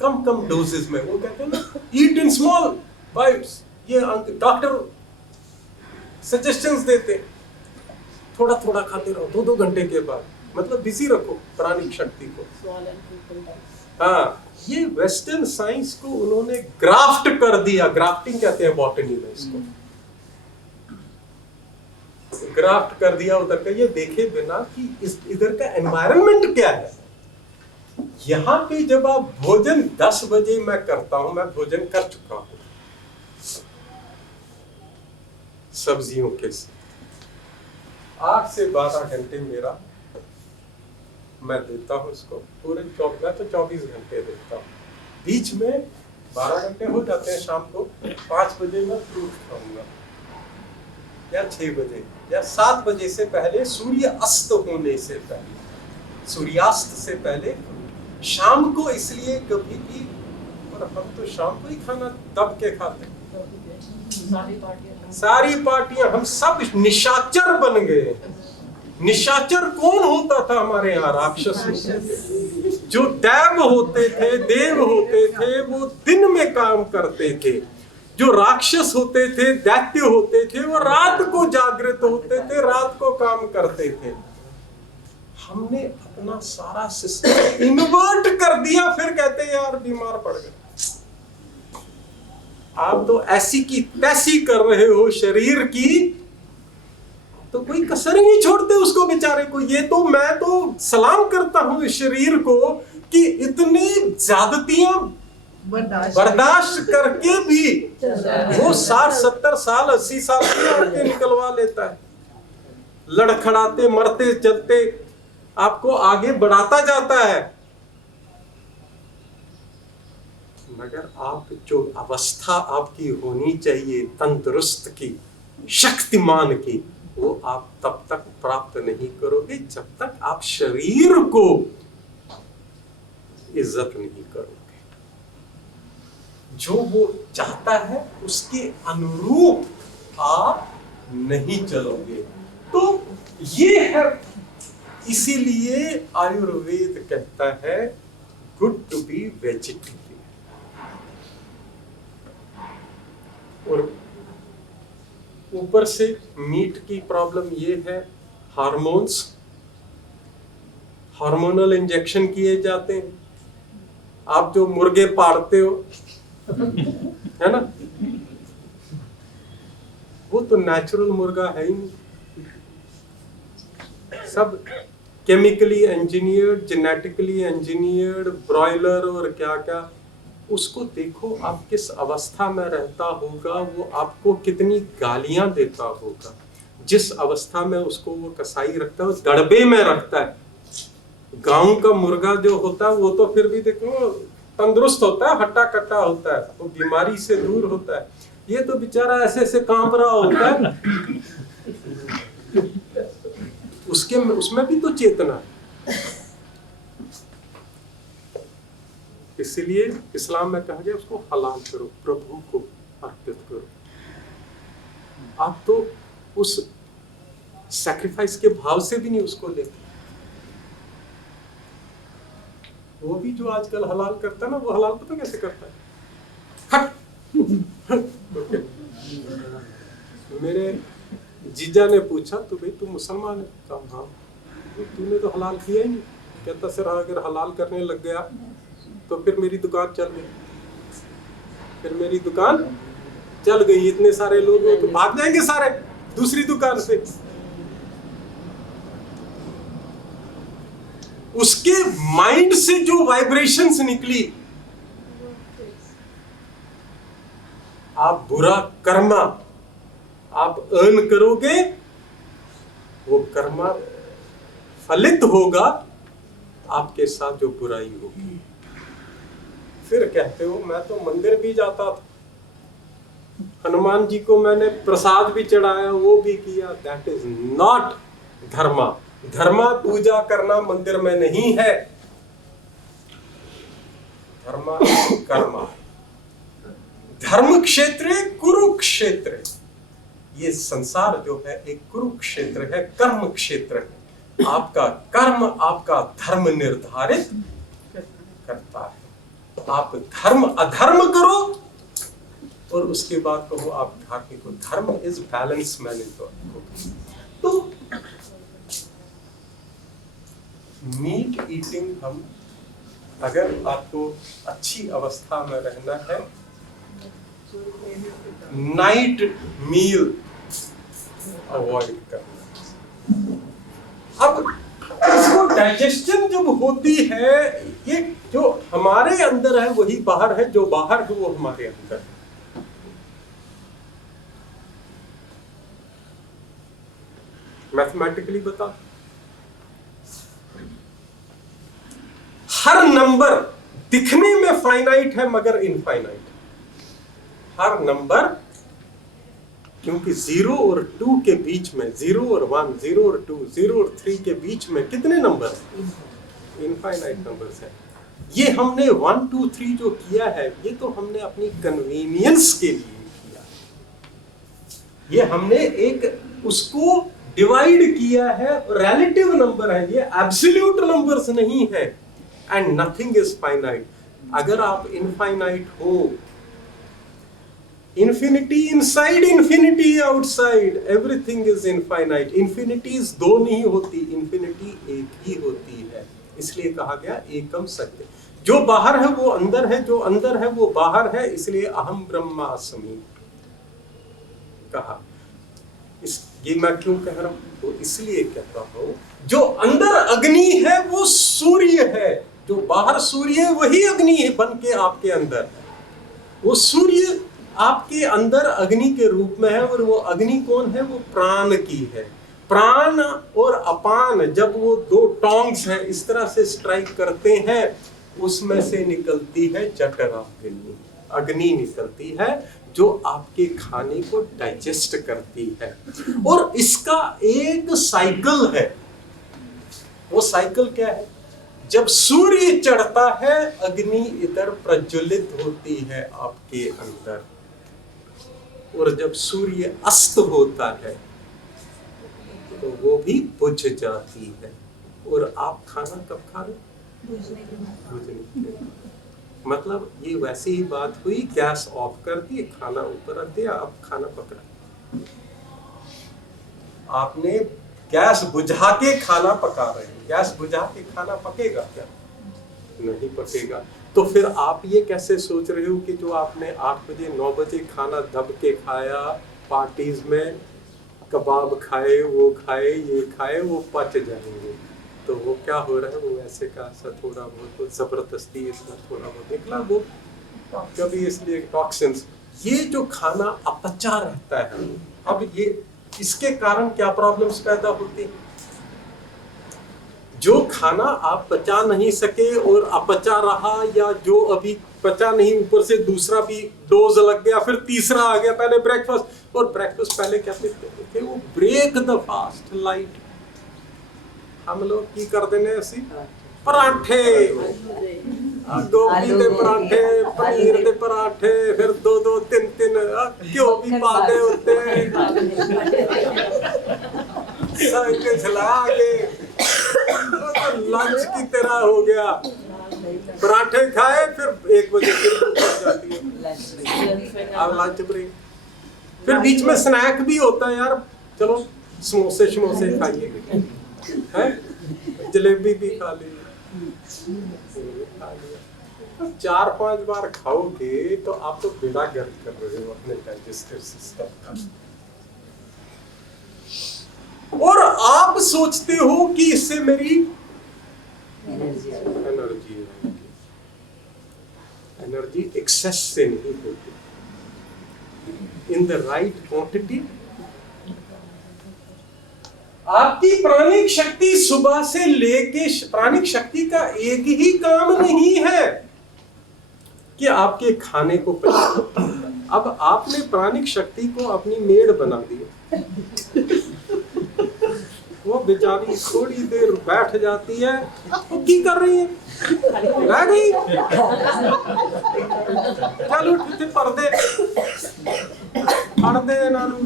कम डोजेस में, वो कहते हैं ना, ईट इन स्मॉल बाइट्स। ये डॉक्टर सजेशंस देते, थोड़ा थोड़ा खाते रहो 2-2 घंटे के बाद, मतलब बिजी रखो प्राणिक शक्ति को। हाँ, ये वेस्टर्न साइंस को उन्होंने ग्राफ्ट कर दिया। ग्राफ्टिंग कहते हैं बॉटनी में इसको। ग्राफ्ट कर दिया उधर का, ये देखे बिना कि इधर का एनवायरनमेंट क्या है। यहाँ पे जब आप भोजन 10 बजे मैं करता हूं, मैं भोजन कर चुका हूं सब्जियों के साथ। 8 से 12 घंटे मेरा मैं देता हूं इसको। पूरे मैं तो 24 घंटे देता हूं। बीच में 12 घंटे हो जाते हैं। शाम को 5 बजे मैं फ्रूट खाऊंगा, या 6 बजे या 7 बजे से पहले, सूर्य अस्त होने से पहले, सूर्यास्त से पहले। शाम को इसलिए कभी भी, और हम तो शाम को ही खाना दब के खाते हैं। सारी पार्टियां, हम सब निशाचर बन गए। निशाचर कौन होता था हमारे यहाँ? राक्षस होते थे। जो दैव होते थे, देव होते थे, वो दिन में काम करते थे। जो राक्षस होते थे, दैत्य होते थे, वो रात को जागृत होते थे, रात को काम करते थे। हमने अपना सारा सिस्टम इन्वर्ट कर दिया, फिर कहते हैं यार बीमार पड़ गए। आप तो ऐसी की तैसी कर रहे हो शरीर की, तो कोई कसर ही नहीं छोड़ते उसको बेचारे को। ये तो मैं तो सलाम करता हूं इस शरीर को कि इतनी ज्यादतियां बर्दाश्त करके भी वो 60-70 साल 80 साल की आके निकलवा लेता है, लड़खड़ाते मरते चलते आपको आगे बढ़ाता जाता है। मगर आप जो अवस्था आपकी होनी चाहिए तंदुरुस्त की, शक्तिमान की, वो आप तब तक प्राप्त नहीं करोगे जब तक आप शरीर को इज्जत नहीं करोगे। जो वो चाहता है उसके अनुरूप आप नहीं चलोगे। तो ये है, इसीलिए आयुर्वेद कहता है गुड टू बी वेजिटेरियन। और ऊपर से मीट की प्रॉब्लम ये है, हार्मोन्स, हार्मोनल इंजेक्शन किए जाते हैं। आप जो मुर्गे पालते हो है ना, वो तो नेचुरल मुर्गा है ही नहीं, सब chemically engineered, genetically engineered broiler और क्या क्या। उसको देखो आप किस अवस्था में रहता होगा, वो आपको कितनी गालियां देता होगा। जिस अवस्था में उसको वो कसाई रखता है, दड़बे में रखता है। गांव का मुर्गा जो होता है वो तो फिर भी देखो तंदुरुस्त होता है, हट्टा कट्टा होता है, वो बीमारी से दूर होता है। ये तो बेचारा ऐसे ऐसे कांप रहा होता है, उसमें भी तो चेतना है। इसीलिए इस्लाम में कहा गया उसको हलाल करो, प्रभु को अर्पित करो। आप तो उस सैक्रिफाइस के भाव से भी नहीं उसको लेते। वो भी जो आजकल हलाल करता है ना, वो हलाल पता कैसे करता है? हट। मेरे जीजा ने पूछा तो भाई तू मुसलमान है? कहा हाँ। तूने तो हलाल किया ही नहीं। कहता सर अगर हलाल करने लग गया तो फिर मेरी दुकान चल गई, फिर मेरी दुकान चल गई। इतने सारे लोग तो भाग जाएंगे सारे दूसरी दुकान से। उसके माइंड से जो वाइब्रेशंस निकली, आप बुरा कर्मा आप अर्न करोगे, वो कर्मा फलित होगा आपके साथ जो बुराई होगी। फिर कहते हो मैं तो मंदिर भी जाता था, हनुमान जी को मैंने प्रसाद भी चढ़ाया, वो भी किया। दैट इज नॉट धर्मा। धर्मा पूजा करना मंदिर में नहीं है, धर्मा कर्मा। धर्म क्षेत्र कुरुक्षेत्र। ये संसार जो है एक कुरुक्षेत्र है, कर्म क्षेत्र है। आपका कर्म आपका धर्म निर्धारित करता है। आप धर्म अधर्म करो और उसके बाद कहो आप धार्मिक हो। धर्म इज बैलेंस मैनेजमेंट। तो मीट ईटिंग, हम अगर आपको अच्छी अवस्था में रहना है, नाइट मील अवॉइड करना। अब इसको डाइजेशन जब होती है, ये जो हमारे अंदर है वही बाहर है, जो बाहर है वो हमारे अंदर है। मैथमेटिकली बता, हर नंबर दिखने में फाइनाइट है मगर इनफाइनाइट। हर नंबर, क्योंकि 0 और 2 के बीच में, 0 और 1, 0 और 2, 0 और 3 के बीच में कितने नंबर हैं? इनफाइनाइट नंबर्स हैं। ये हमने 1, 2, 3 जो किया है, ये तो हमने अपनी कन्वीनियंस के लिए किया। ये हमने एक उसको डिवाइड किया है, रिलेटिव नंबर है, ये एब्सोल्यूट नंबर्स नहीं है। And nothing is finite. अगर आप इनफाइनाइट हो, infinity inside, infinity outside, everything is infinite. infinities दो नहीं होती, infinity एक ही होती है। इसलिए कहा गया एकम सत्य। जो बाहर है वो अंदर है, जो अंदर है वो बाहर है। इसलिए अहम ब्रह्मास्मि कहा। ये मैं क्यों कह रहा हूं? तो इसलिए कहता हूं जो अंदर अग्नि है वो सूर्य है, जो बाहर सूर्य है वही अग्नि है बन के आपके अंदर। वो सूर्य आपके अंदर अग्नि के रूप में है, और वो अग्नि कौन है? वो प्राण की है। प्राण और अपान जब वो दो टोंग्स हैं इस तरह से स्ट्राइक करते हैं, उसमें से निकलती है जठराग्नि, अग्नि निकलती है जो आपके खाने को डाइजेस्ट करती है। और इसका एक साइकिल है। वो साइकिल क्या है? जब सूर्य चढ़ता है अग्नि इधर प्रज्वलित होती है आपके अंदर, और जब सूर्य अस्त होता है तो वो भी बुझ जाती है। और आप खाना कब खा रहे? बुझने के। मतलब ये वैसी ही बात हुई, गैस ऑफ कर दी, खाना ऊपर रख दिया, अब खाना पकड़ा। आपने गैस बुझा के खाना पका रहे हैं, गैस बुझा के खाना पकेगा क्या? नहीं पकेगा। तो फिर आप ये कैसे सोच रहे हो कि जो आपने 8 बजे 9 बजे खाना दब के खाया, पार्टीज में कबाब खाए, वो खाए, ये खाए, वो पच जाएंगे। तो वो क्या हो रहा है? वो ऐसे का ऐसा थोड़ा बहुत जबरदस्ती इसमें थोड़ा बहुत निकला, वो कभी इसलिए टॉक्सिन्स, ये जो खाना अपचा रहता है। अब ये इसके कारण क्या प्रॉब्लम्स पैदा होती हैं? जो खाना आप पचा नहीं सके और अपचा रहा, या जो अभी पचा नहीं ऊपर से दूसरा भी डोज लग गया, फिर तीसरा आ गया। पहले ब्रेकफास्ट, और ब्रेकफास्ट पहले क्या थे? वो ब्रेक द फास्ट लाइट। हम लोग की कर देने ऐसी पराठे, गोभी के पराठे, पनीर के पराठे, फिर 2-2 3-3 घ्यो भी पा दे होते झला के, तो लंच की तरह हो गया। पराठे खाए, फिर 1 बजे फिर भूख लग जाती है, अब लंच ब्रेक। फिर बीच में स्नैक भी होता है यार, चलो समोसे खाइए, है, जलेबी भी खा ली, 4-5 बार खाओगे तो आप तो बेड़ा गर्क कर रहे हो अपने डाइजेस्टिव सिस्टम का। और आप सोचते हो कि इससे मेरी एनर्जी एक्सेस से नहीं होती, इन द राइट क्वांटिटी। आपकी प्राणिक शक्ति सुबह से लेके, प्राणिक शक्ति का एक ही काम नहीं है कि आपके खाने को पचाना। अब आपने प्राणिक शक्ति को अपनी मेड बना दिया, वो बेचारी थोड़ी देर बैठ जाती है, वो की कर रही है? रह गई, चल उठ पर्दे नानू,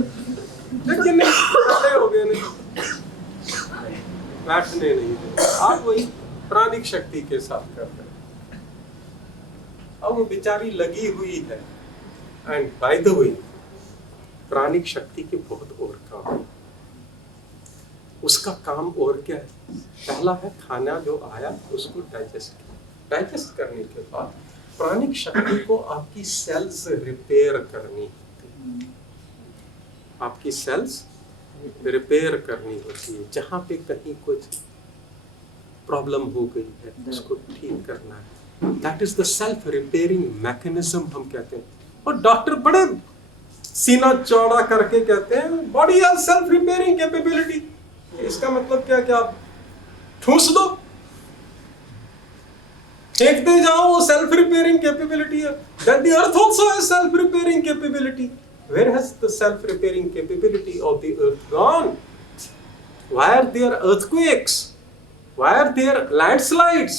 लेकिन हो गए नहीं, बैठने नहीं दे। आप वही प्राणिक शक्ति के साथ करते हैं। अब वो बेचारी लगी हुई है। एंड बाय द वे, प्राणिक शक्ति के बहुत और काम है। उसका काम और क्या है? पहला है खाना जो आया उसको डाइजेस्ट करने के बाद प्राणिक शक्ति को आपकी सेल्स रिपेयर करनी होती है। आपकी सेल्स रिपेयर करनी होती है, जहां पे कहीं कुछ प्रॉब्लम हो गई है उसको ठीक करना है। That is the self repairing mechanism हम कहते हैं। और डॉक्टर बड़े सीना चौड़ा करके कहते हैं body has self repairing capability. इसका मतलब क्या कि आप ठूस दो, फेंकते जाओ, वो सेल्फ रिपेयरिंग कैपेबिलिटी है। That the earth also has self repairing capability. Where has the self-repairing capability of the earth gone? Why are there earthquakes? Why are there landslides?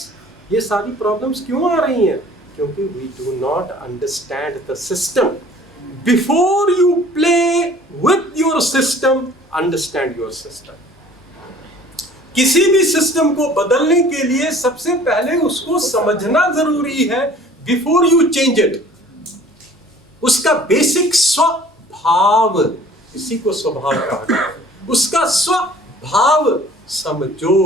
ये सारी problems क्यों आ रही हैं? क्योंकि we do not understand the system. Before you play with your system, understand your system. किसी भी system को बदलने के लिए सबसे पहले उसको समझना जरूरी है, before you change it. उसका बेसिक स्वभाव, इसी को स्वभाव कहा जाता है, उसका स्वभाव समझो।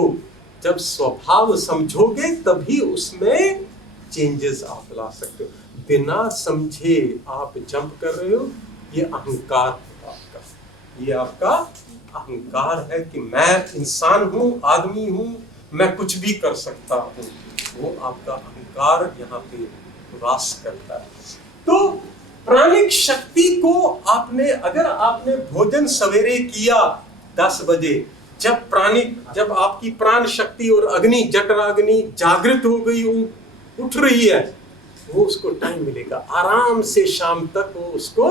जब स्वभाव समझोगे तभी उसमें चेंजेस आप ला सकते हो। बिना समझे आप जंप कर रहे हो, ये अहंकार है आपका, ये आपका अहंकार है कि मैं इंसान हूं, आदमी हूं, मैं कुछ भी कर सकता हूं, वो आपका अहंकार यहाँ पे वास करता है। तो प्राणिक शक्ति को अगर आपने भोजन सवेरे किया 10 बजे, जब आपकी प्राण शक्ति और अग्नि, जठराग्नि जागृत हो गई, उठ रही है, वो उसको टाइम मिलेगा, आराम से शाम तक वो उसको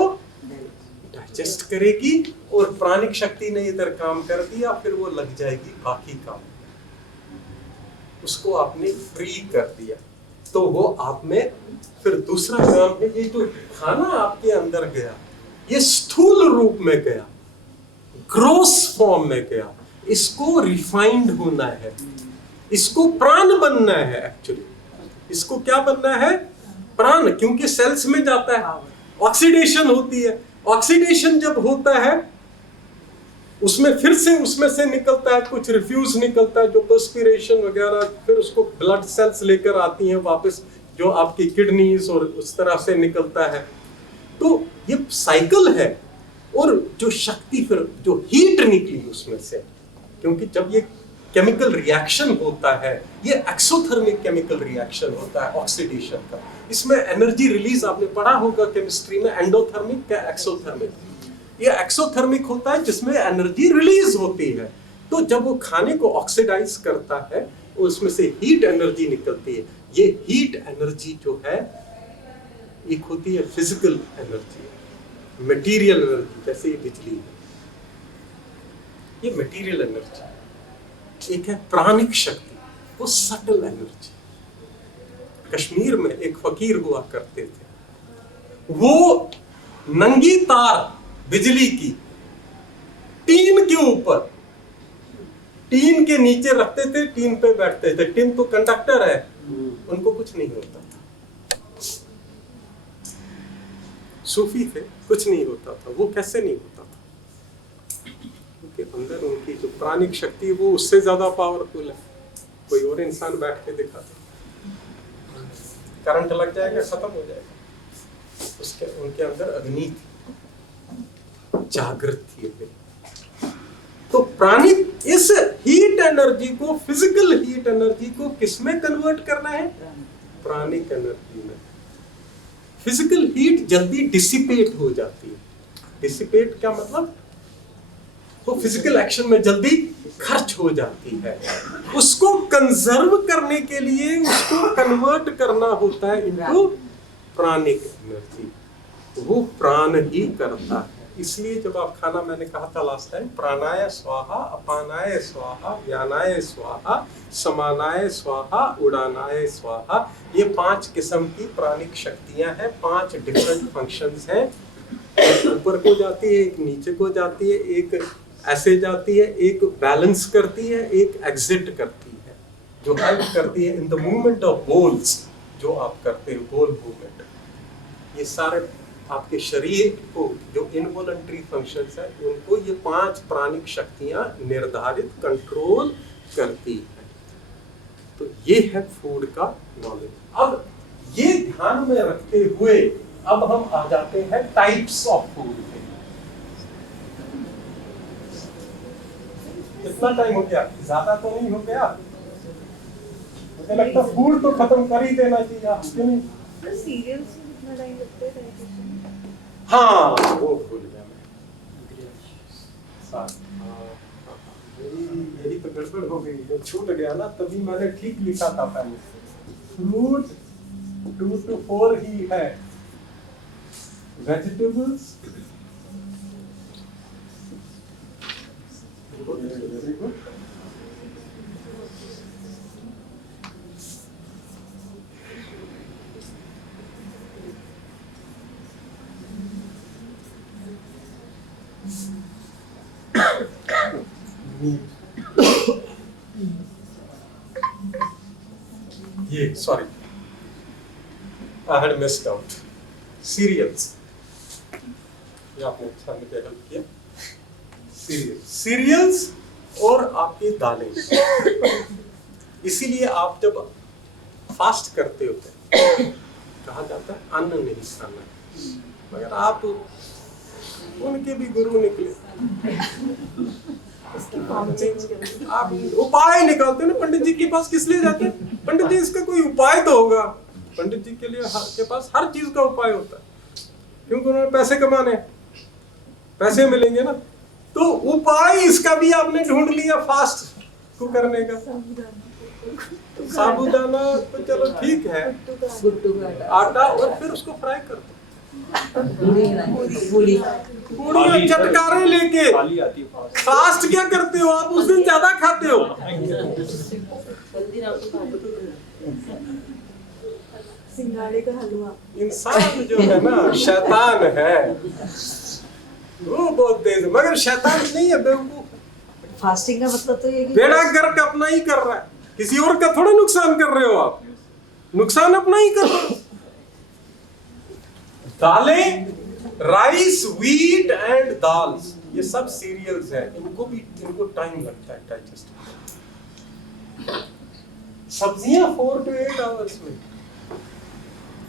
डाइजेस्ट करेगी, और प्राणिक शक्ति ने इधर काम कर दिया, फिर वो लग जाएगी बाकी काम, उसको आपने फ्री कर दिया। तो वो आप में फिर दूसरा काम है, ये जो खाना आपके अंदर गया, ये स्थूल रूप में गया, ग्रोस फॉर्म में गया, इसको रिफाइंड होना है, इसको प्राण बनना है। एक्चुअली इसको क्या बनना है? प्राण, क्योंकि सेल्स में जाता है, ऑक्सीडेशन होती है, ऑक्सीडेशन जब होता है उसमें फिर से उसमें से निकलता है, कुछ रिफ्यूज निकलता है, जो पर्स्पिरेशन वगैरह, फिर उसको ब्लड सेल्स लेकर आती हैं वापस, जो आपकी किडनीज, और उस तरह से निकलता है। तो ये साइकिल है। और जो शक्ति, फिर जो हीट निकली उसमें से, क्योंकि जब ये केमिकल रिएक्शन होता है, ये एक्सोथर्मिक केमिकल रिएक्शन होता है ऑक्सीडेशन का, इसमें एनर्जी रिलीज, आपने पढ़ा होगा केमिस्ट्री में, एंडोथर्मिक या एक्सोथर्मिक। ये एक्सोथर्मिक होता है जिसमें एनर्जी रिलीज होती है। तो जब वो खाने को ऑक्सीडाइज करता है, उसमें से हीट एनर्जी निकलती है। ये हीट एनर्जी जो है, एक होती है फिजिकल एनर्जी, मटेरियल एनर्जी, जैसे ये बिजली है, ये मटेरियल एनर्जी। एक है प्राणिक शक्ति, वो सटल एनर्जी। कश्मीर में एक फकीर हुआ करते थे, वो नंगी तार बिजली की टीन के ऊपर, टीन के नीचे रखते थे, टीन पे बैठते थे। टीन तो कंडक्टर है, उनको कुछ नहीं होता था। सूफी थे, कुछ नहीं होता था। वो कैसे नहीं होता था? क्योंकि अंदर उनकी जो प्राणिक शक्ति, वो उससे ज्यादा पावरफुल है। कोई और इंसान बैठ के दिखाता, करंट लग जाएगा, खत्म हो जाएगा। उनके अंदर अग्नि थी, जागृत थी वे। तो प्राणिक, इस हीट एनर्जी को, फिजिकल हीट एनर्जी को किसमें कन्वर्ट करना है? प्राणिक एनर्जी में। फिजिकल हीट जल्दी डिसिपेट हो जाती है। डिसिपेट क्या मतलब? वो फिजिकल एक्शन में जल्दी खर्च हो जाती है। उसको कंजर्व करने के लिए उसको कन्वर्ट करना होता है इनटू प्राणिक एनर्जी। वो प्राण ही करता है। इसलिए जब आप खाना, मैंने कहा था लास्ट टाइम, प्राणाय स्वाहा, अपानाय स्वाहा, व्यानाय स्वाहा, समानाय स्वाहा, उड़ानाय स्वाहा, ये 5 किस्म की प्राणिक शक्तियां हैं। 5 डिफरेंट फंक्शंस हैं। एक ऊपर को जाती है, एक नीचे को जाती है, एक ऐसे जाती है, एक बैलेंस करती है, एक एग्जिट करती है, जो हेल्प करती है in the movement of bowels, जो आप करते हो बोल मूवमेंट। ये सारे आपके शरीर को जो इनवॉलंटरी फंक्शंस है, उनको ये 5 प्राणिक शक्तियां निर्धारित, कंट्रोल करती है। तो ये है फूड का नॉलेज। अब ये ध्यान में रखते हुए अब हम आ जाते हैं टाइप्स ऑफ फूड पे। कितना टाइम हो गया? ज्यादा तो नहीं हो गया? मुझे लगता है फूड तो खत्म कर ही देना चाहिए, आप क्यों नहीं? तो सीरियल्स में कितना टाइम लगता है? हाँ, वो भूल गया मैं। यही तो गड़बड़ हो गई, जो छूट गया ना, तभी मैंने ठीक लिखा था पहले। फ्रूट 2 to 4 ही है, वेजिटेबल्स वेरी गुड, ये sorry, I had missed out cereals. ये आपने अच्छा मुझे हेल्प किया। सीरियल्स और आपकी दालें। इसीलिए आप जब फास्ट करते होते, कहा जाता है अन्न नहीं खाना, मगर आप उनके भी गुरु निकले। उसकी फॉर्म चेंज कर आप उपाय निकालते हैं ना, पंडित जी के पास किस लिए जाते हैं? पंडित जी इसका कोई उपाय तो होगा। पंडित जी के पास हर चीज का उपाय होता है, क्योंकि उन्होंने पैसे कमाने हैं, पैसे मिलेंगे ना। तो उपाय इसका भी आपने ढूंढ लिया फास्ट को करने का। साबूदाना तो चलो ठीक है, गुट्टू का आटा, और फिर उसको फ्राई कर दो। पूरी पूरी चटकारे लेके खाली आती है फास्ट। फास्ट क्या करते हो आप? उस दिन ज्यादा खाते हो। सिंघाड़े का हलवा। इंसान जो है ना शैतान है, वो बहुत तेज है, मगर शैतान नहीं है, बेवकूफ। फास्टिंग का मतलब तो ये कि बेड़ा गर्क अपना ही कर रहा है, किसी और का थोड़ा नुकसान कर रहे हो आप, नुकसान अपना ही कर रहे हो। दालें, राइस, व्हीट एंड दाल्स, ये सब सीरियल्स हैं, इनको टाइम लगता है डाइजेस्ट। सब्जियां 4 to 8 आवर्स में,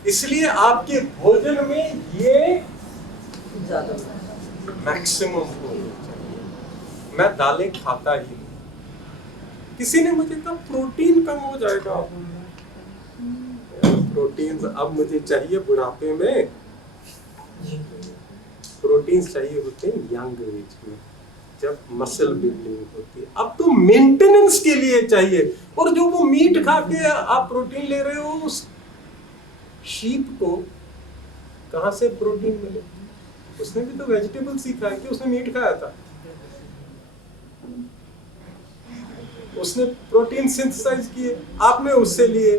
इसलिए आपके भोजन में ये ज्यादा मैक्सिमम होना चाहिए। मैं दालें खाता ही नहीं। किसी ने मुझे कहा प्रोटीन कम हो जाएगा। प्रोटीन अब मुझे चाहिए बुढ़ापे में, प्रोटीन चाहिए होते हैं यंग एज में, जब मसल बिल्डिंग होती है। अब तो मेंटेनेंस के लिए चाहिए। और जो वो मीट खा के आप प्रोटीन ले रहे हो, उस शीप को कहां से प्रोटीन मिले? उसने भी तो वेजिटेबल्स ही खाया कि उसने मीट खाया था? उसने प्रोटीन सिंथेसाइज किए, आपने उससे लिए,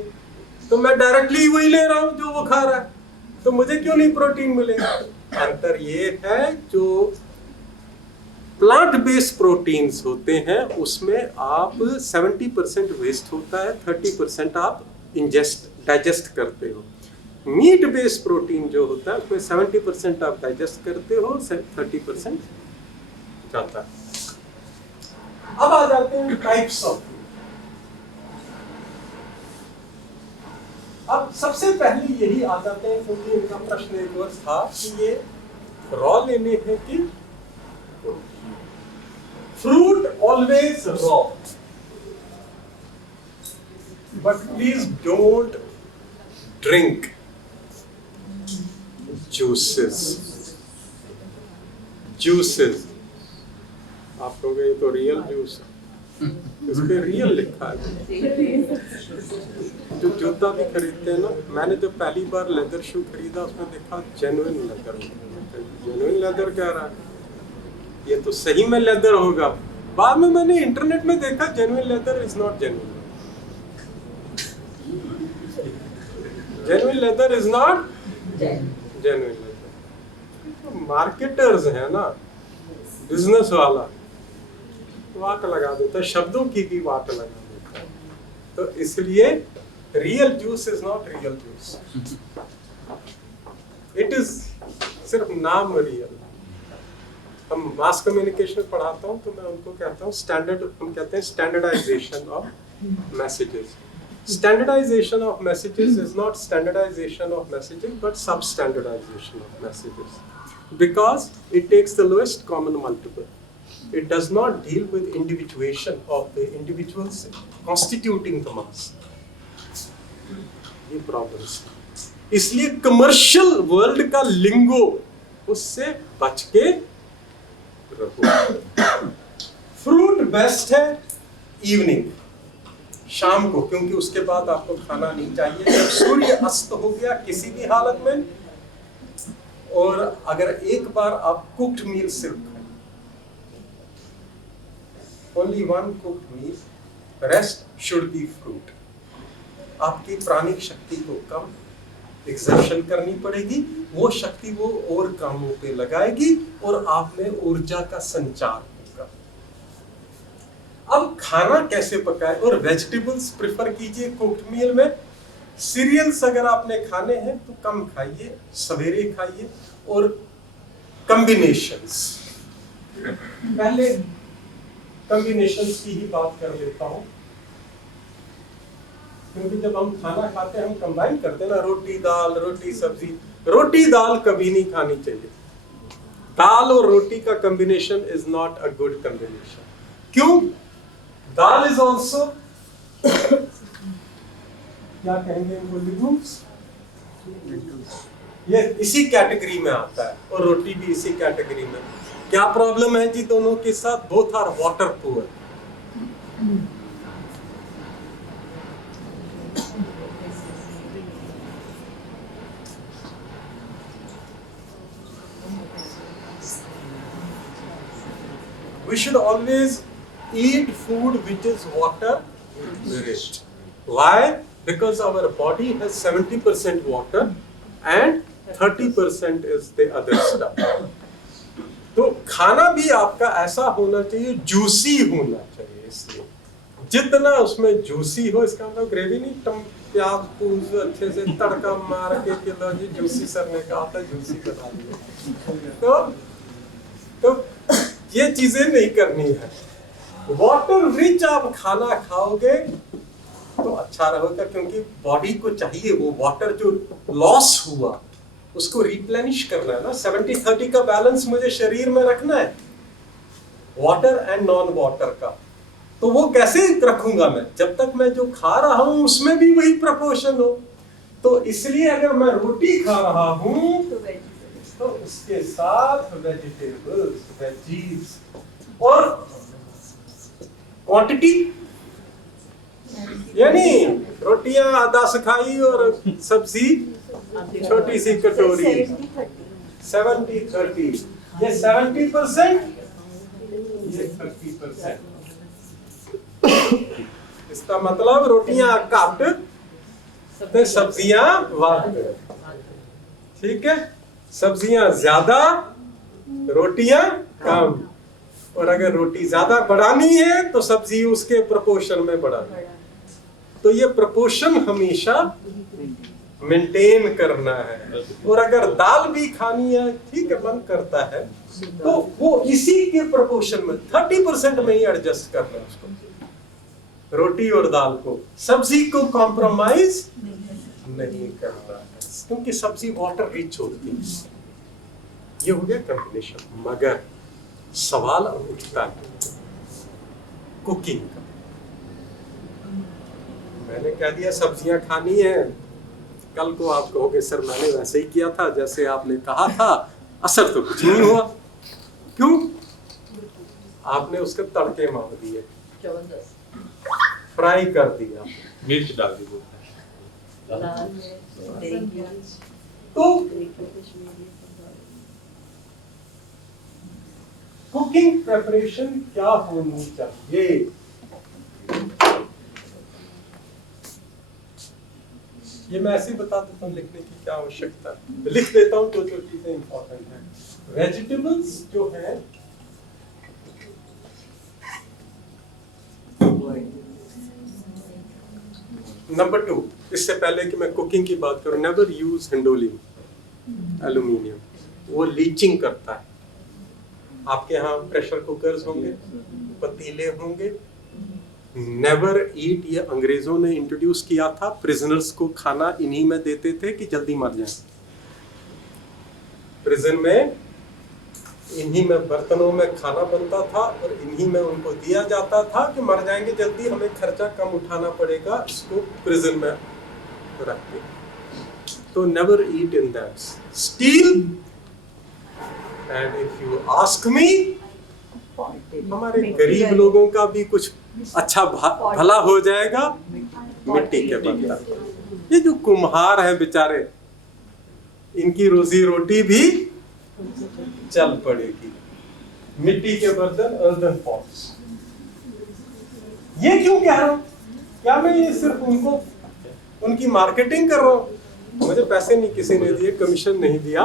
तो मैं डायरेक्टली वही ले रहा हूं जो वो खा रहा है, तो मुझे क्यों नहीं प्रोटीन मिलेगा? अंतर ये है, जो प्लांट बेस्ड प्रोटीन्स होते हैं उसमें आप 70% वेस्ट होता है, 30% आप डाइजेस्ट करते हो। मीट बेस्ड प्रोटीन जो होता है उसमें 70% आप डाइजेस्ट करते हो, 30% जाता है। अब आ जाते हैं टाइप्स ऑफ। अब सबसे पहले यही आ जाते हैं, क्योंकि इनका प्रश्न एक और था कि ये रॉ लेने हैं कि fruit always raw, but please don't drink juices. आप कहोगे ये तो रियल जूस है, इस पे रियल लिखा है। जो जूता भी खरीदते हैं ना, मैंने जब पहली बार लेदर शू खरीदा उसमें देखा जेन्युइन लेदर। जेन्युइन लेदर कह रहा है, ये तो सही में लेदर होगा। बाद में मैंने इंटरनेट में देखा genuine leather is not genuine. Genuine leather is not genuine leather. Marketers है ना, बिजनेस वाला वाट लगा देता है, शब्दों की भी वाट लगा देता है। तो इसलिए real juice is not real juice, it is सिर्फ नाम रियल। हम मास कम्युनिकेशन पढ़ाता हूँ तो मैं उनको कहता हूँ हम कहते हैं standardisation of messages. Standardization of messages is not standardization of messages but substandardization of messages, because it takes the lowest common multiple. It does not deal with individuation of the individuals constituting the mass. ये problems, इसलिए commercial world का लिंगो उससे बच के रहो। Fruit best है evening, शाम को, क्योंकि उसके बाद आपको खाना नहीं चाहिए। जब सूर्य अस्त हो गया किसी भी हालत में, और अगर एक बार आप कुक्ड मील सिर्फ खाएं, only one cooked meal, rest should be fruit. आपकी प्राणिक शक्ति को कम एक्सर्शन करनी पड़ेगी, वो शक्ति वो और कामों पे लगाएगी और आप में ऊर्जा का संचार होगा। अब खाना कैसे पकाए? और वेजिटेबल्स प्रेफर कीजिए कुक्ड मील में। सीरियल्स अगर आपने खाने हैं तो कम खाइए, सवेरे खाइए। और कॉम्बिनेशंस, पहले कॉम्बिनेशंस की ही बात कर लेता हूं, क्योंकि जब हम खाना खाते हैं हम कंबाइन करते हैं ना, रोटी दाल, रोटी सब्जी। रोटी दाल कभी नहीं खानी चाहिए, दाल और रोटी का combination is not a good combination. क्यों? दाल इज ऑल्सो क्या कहेंगे इनको, लिगुम्स, ये इसी कैटेगरी में आता है और रोटी भी इसी कैटेगरी में। क्या प्रॉब्लम है जी दोनों के साथ? Both are water poor. We should always eat food which is water rich. Why? Because our body has 70% water and 30% is the other stuff. तो खाना भी आपका ऐसा होना चाहिए, जूसी होना चाहिए। इसलिए जितना उसमें जूसी हो, इसका मतलब ग्रेवी नहीं, प्याज पूज अच्छे से तड़का मार के लो जी जूसी सरने का आता है, जूसी बना दिया। तो ये चीजें नहीं करनी है। वाटर रिच आप खाना खाओगे तो अच्छा रहेगा, क्योंकि बॉडी को चाहिए वो वाटर जो लॉस हुआ उसको रिप्लेनिश करना है ना। 70-30 का बैलेंस मुझे शरीर में रखना है, वाटर एंड नॉन वाटर का। तो वो कैसे रखूंगा मैं? जब तक मैं जो खा रहा हूं उसमें भी वही प्रपोर्शन हो। तो इसलिए अगर मैं रोटी खा रहा हूं तो उसके साथ वेजिटेबल्स, वेजीज और क्वांटिटी, यानी रोटियां 10 खाई और सब्जी छोटी सी कटोरी। 70-30, ये 70%, ये 30%। इसका मतलब रोटियां कट तो सब्जियां वाट। ठीक है, सब्जियां ज्यादा, रोटियां कम। और अगर रोटी ज्यादा बढ़ानी है तो सब्जी उसके प्रोपोर्शन में बढ़ानी है। तो ये प्रोपोर्शन हमेशा मेंटेन करना है। और अगर दाल भी खानी है, ठीक है, मन करता है, तो वो इसी के प्रोपोर्शन में 30% में ही एडजस्ट करना है उसको, रोटी और दाल को। सब्जी को कॉम्प्रोमाइज नहीं करना है, क्योंकि सब्जी वाटर रिच होती है। ये हो गया कॉम्बिनेशन। मगर सवाल अब उठता है कुकिंग का। मैंने कह दिया सब्जियां खानी है, कल को आप कहोगे सर मैंने वैसे ही किया था जैसे आपने कहा था, असर तो कुछ नहीं हुआ। क्यों? आपने उसके तड़के मार दिए, फ्राई कर दिया, मिर्च डाल दी। तो कुकिंग प्रेपरेशन क्या होनी चाहिए? ये मैं ऐसे ही बता देता हूँ, लिखने की क्या आवश्यकता है। लिख देता हूँ जो चीजें इंपॉर्टेंट है। वेजिटेबल्स जो है नंबर 2, इससे पहले कि मैं कुकिंग की बात करूं, नेवर यूज हिंडोलियम एल्यूमिनियम, वो लीचिंग करता है। आपके यहाँ प्रेशर कुकर्स होंगे, पतीले होंगे। नेवर ईट, ये अंग्रेजों ने इंट्रोड्यूस किया था, प्रिजनर्स को खाना इन्हीं में देते थे कि जल्दी मर जाए। प्रिजन में इन्हीं में बर्तनों में खाना बनता था और इन्हीं में उनको दिया जाता था कि मर जाएंगे जल्दी, हमें खर्चा कम उठाना पड़ेगा इसको प्रिजन में रख के। तो never eat in that steel. And if you ask me, हमारे गरीब लोगों का भी कुछ अच्छा भला हो जाएगा, मिट्टी के बर्तन। ये जो कुम्हार है बेचारे, इनकी रोजी रोटी भी चल पड़ेगी। मिट्टी के बर्तन, अर्दन पॉट्स। ये क्यों कह रहा हूं? क्या मैं ये सिर्फ उनको उनकी मार्केटिंग कर रहा हूं? मुझे पैसे नहीं किसी ने दिए, कमीशन नहीं दिया।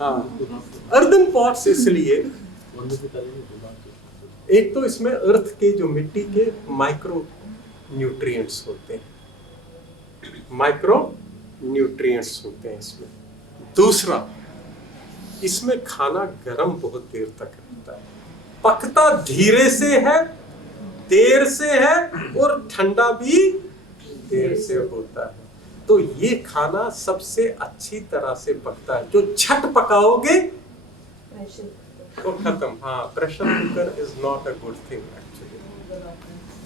हाँ, अर्दन पॉट्स इसलिए, एक तो इसमें अर्थ के जो मिट्टी के माइक्रो न्यूट्रिएंट्स होते हैं, माइक्रो न्यूट्रिएंट्स होते हैं इसमें। दूसरा, इसमें खाना गर्म बहुत देर तक रहता है, पकता धीरे से है, देर से है, और ठंडा भी देर से होता है। तो ये खाना सबसे अच्छी तरह से पकता है। जो झट पकाओगे तो खत्म। हाँ, pressure cooker is not a good thing actually.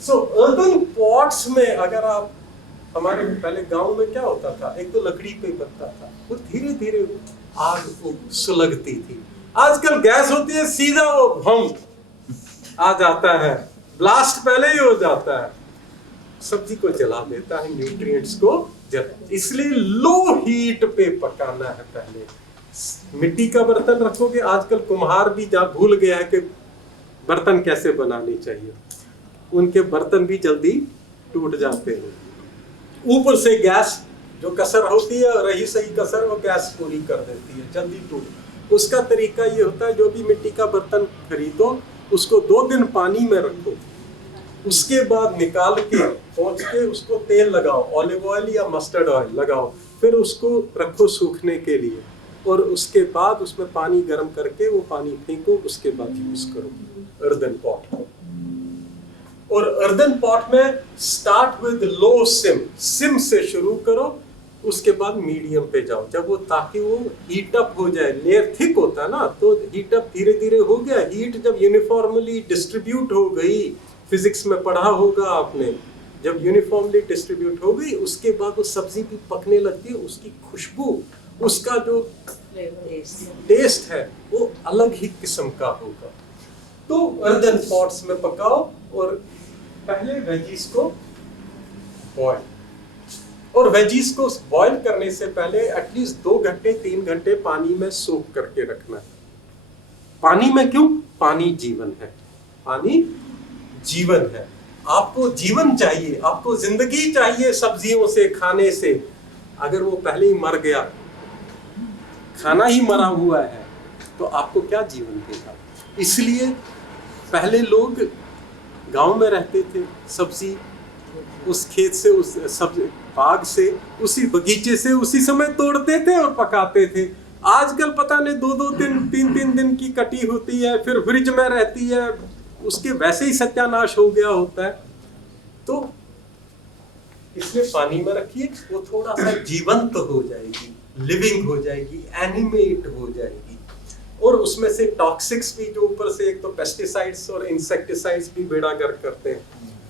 So earthen pots में अगर आप, हमारे पहले गांव में क्या होता था, एक तो लकड़ी पे बनता था, वो धीरे धीरे आग वो सुलगती थी। आजकल गैस होती है, सीधा वो भम आ जाता है, ब्लास्ट पहले ही हो जाता है, सब्जी को जला देता है, न्यूट्रिएंट्स को जला। इसलिए लो हीट पे पकाना है पहले। मिट्टी का बर्तन रखोगे, आजकल कुम्हार भी भूल गया है कि बर्तन कैसे बनाने चाहिए, उनके बर्तन भी जल्दी टूट जाते हैं। ऊपर से गैस जो कसर होती है, रही सही कसर, वो गैस पूरी कर देती है, जल्दी टूट। उसका तरीका ये होता है, जो भी मिट्टी का बर्तन खरीदो उसको 2 दिन पानी में रखो, उसके बाद निकाल के पोंछ के उसको तेल लगाओ, ऑलिव ऑयल या मस्टर्ड ऑयल लगाओ, फिर उसको रखो सूखने के लिए, और उसके बाद उसमें पानी गर्म करके वो पानी फेंको, उसके बाद यूज करो अर्दन पॉट को। और अर्दन पॉट में स्टार्ट विद लो सिम से शुरू करो, उसके बाद मीडियम पे जाओ, जब वो, ताकि वो हीट अप हो जाए, लेयर थिक होता है ना, तो हीट अप धीरे धीरे हो गया, हीट जब यूनिफॉर्मली डिस्ट्रीब्यूट हो गई, फिजिक्स में पढ़ा होगा आपने, जब यूनिफॉर्मली डिस्ट्रीब्यूट हो गई, उसके बाद वो सब्जी भी पकने लगती है, उसकी खुशबू, उसका जो टेस्ट है वो अलग ही किस्म का होगा। तो अर्दन पॉट्स में पकाओ, और पहले वेजीज को बॉईल, और वेजीज को बॉईल करने से पहले एटलीस्ट 2 घंटे 3 घंटे पानी में सोक करके रखना है। पानी में क्यों? पानी जीवन है, पानी जीवन है। आपको जीवन चाहिए, आपको जिंदगी चाहिए सब्जियों से, खाने से। अगर वो पहले ही मर गया, खाना ही मरा हुआ है, तो आपको क्या जीवन देगा? इसलिए पहले लोग गांव में रहते थे, सब्जी उस खेत से, उस सब्जी बाग से, उसी बगीचे से उसी समय तोड़ते थे और पकाते थे। आजकल पता नहीं 2-2 दिन 3-3 दिन की कटी होती है, फिर फ्रिज में रहती है, उसके वैसे ही सत्यानाश हो गया होता है। तो इसलिए पानी में रखिए, वो थोड़ा सा जीवंत हो जाएगी, लिविंग हो जाएगी, एनिमेट हो जाएगी, और उसमें से टॉक्सिक्स भी, जो ऊपर से एक तो पेस्टिसाइड्स और इंसेक्टिसाइड्स भी बेड़ा गर्क करते हैं,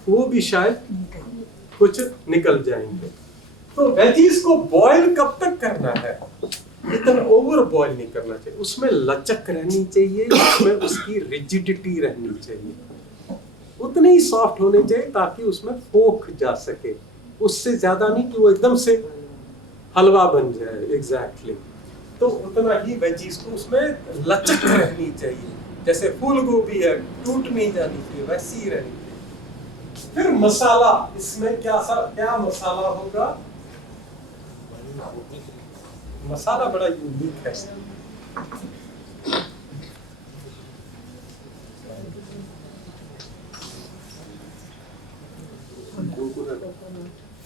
वो भी शायद कुछ निकल जाएंगे। तो वेजीज को बॉईल कब तक करना है? इतना ओवर बॉईल नहीं करना चाहिए, उसमें लचक रहनी चाहिए, उसमें उसकी रिजिडिटी रहनी चाहिए, उतने ही सॉफ्ट होने चाहिए ताकि उसमें फोक जा सके, उससे ज्यादा नहीं कि वो एकदम से हलवा बन जाए। एग्जैक्टली तो उतना ही वेजीज को उसमें लचक रहनी चाहिए, जैसे फूल गोभी है, टूट नहीं जानी चाहिए, वैसी ही रहनी चाहिए। फिर मसाला, इसमें क्या मसाला होगा? मसाला बड़ा यूनिक है।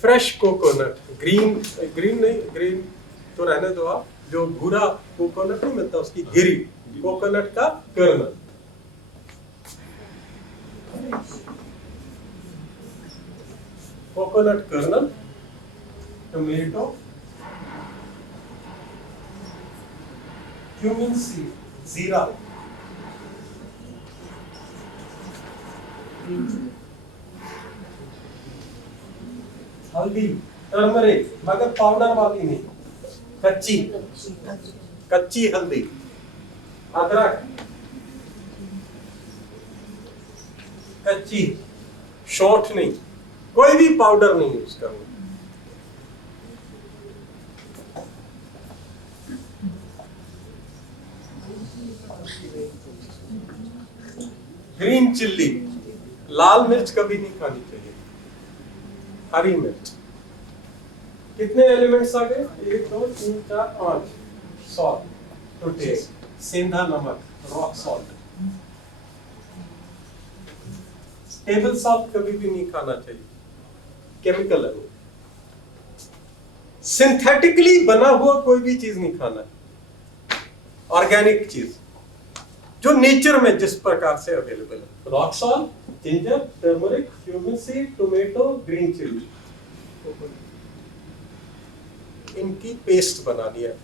फ्रेश कोकोनट, ग्रीन तो रहने दो आप, जो भूरा कोकोनट नहीं मिलता, उसकी गिरी, कोकोनट का kernel, coconut kernel, tomato, cumin seed, जीरा, हल्दी, टर्मरिक, मगर पाउडर वाली नहीं, कच्ची हल्दी, अदरक, कच्ची, शॉर्ट नहीं, कोई भी पाउडर नहीं यूज करना। ग्रीन चिल्ली, लाल मिर्च कभी नहीं खानी चाहिए, हरी मिर्च। कितने एलिमेंट्स आ गए? 1 2 3 4 5। सॉल्ट टू टेस्ट, सेंधा नमक, रॉक सॉल्ट। टेबल सॉल्ट कभी भी नहीं खाना चाहिए, केमिकल है वो। सिंथेटिकली बना हुआ कोई भी चीज नहीं खाना है, ऑर्गेनिक चीज जो नेचर में जिस प्रकार से अवेलेबल है। Rock salt, ginger, turmeric, cumin seed, tomato, green chilli, इनकी पेस्ट बनानी है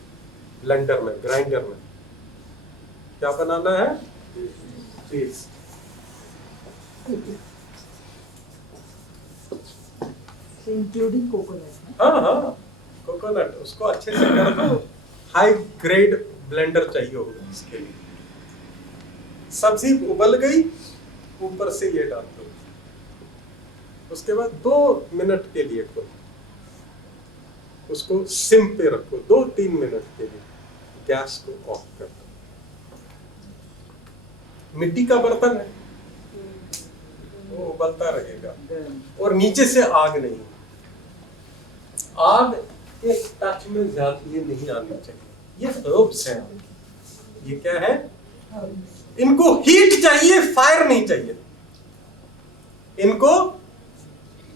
ब्लेंडर में, ग्राइंडर में। क्या बनाना है? पेस्ट। Including coconut. हाँ हाँ, कोकोनट उसको अच्छे से कर दो। हाई ग्रेड ब्लेंडर चाहिए होगा इसके लिए। सब्जी उबल गई, ऊपर से ये डाल दो। उसके बाद 2 मिनट के लिए उसको सिम पे रखो, 2-3 मिनट के लिए। गैस को ऑफ कर दो। मिट्टी का बर्तन है, वो उबलता रहेगा और नीचे से आग नहीं, आग के टच में ज्यादा ये नहीं आनी चाहिए। ये हर्ब्स हैं, ये क्या है? इनको हीट चाहिए, फायर नहीं चाहिए। इनको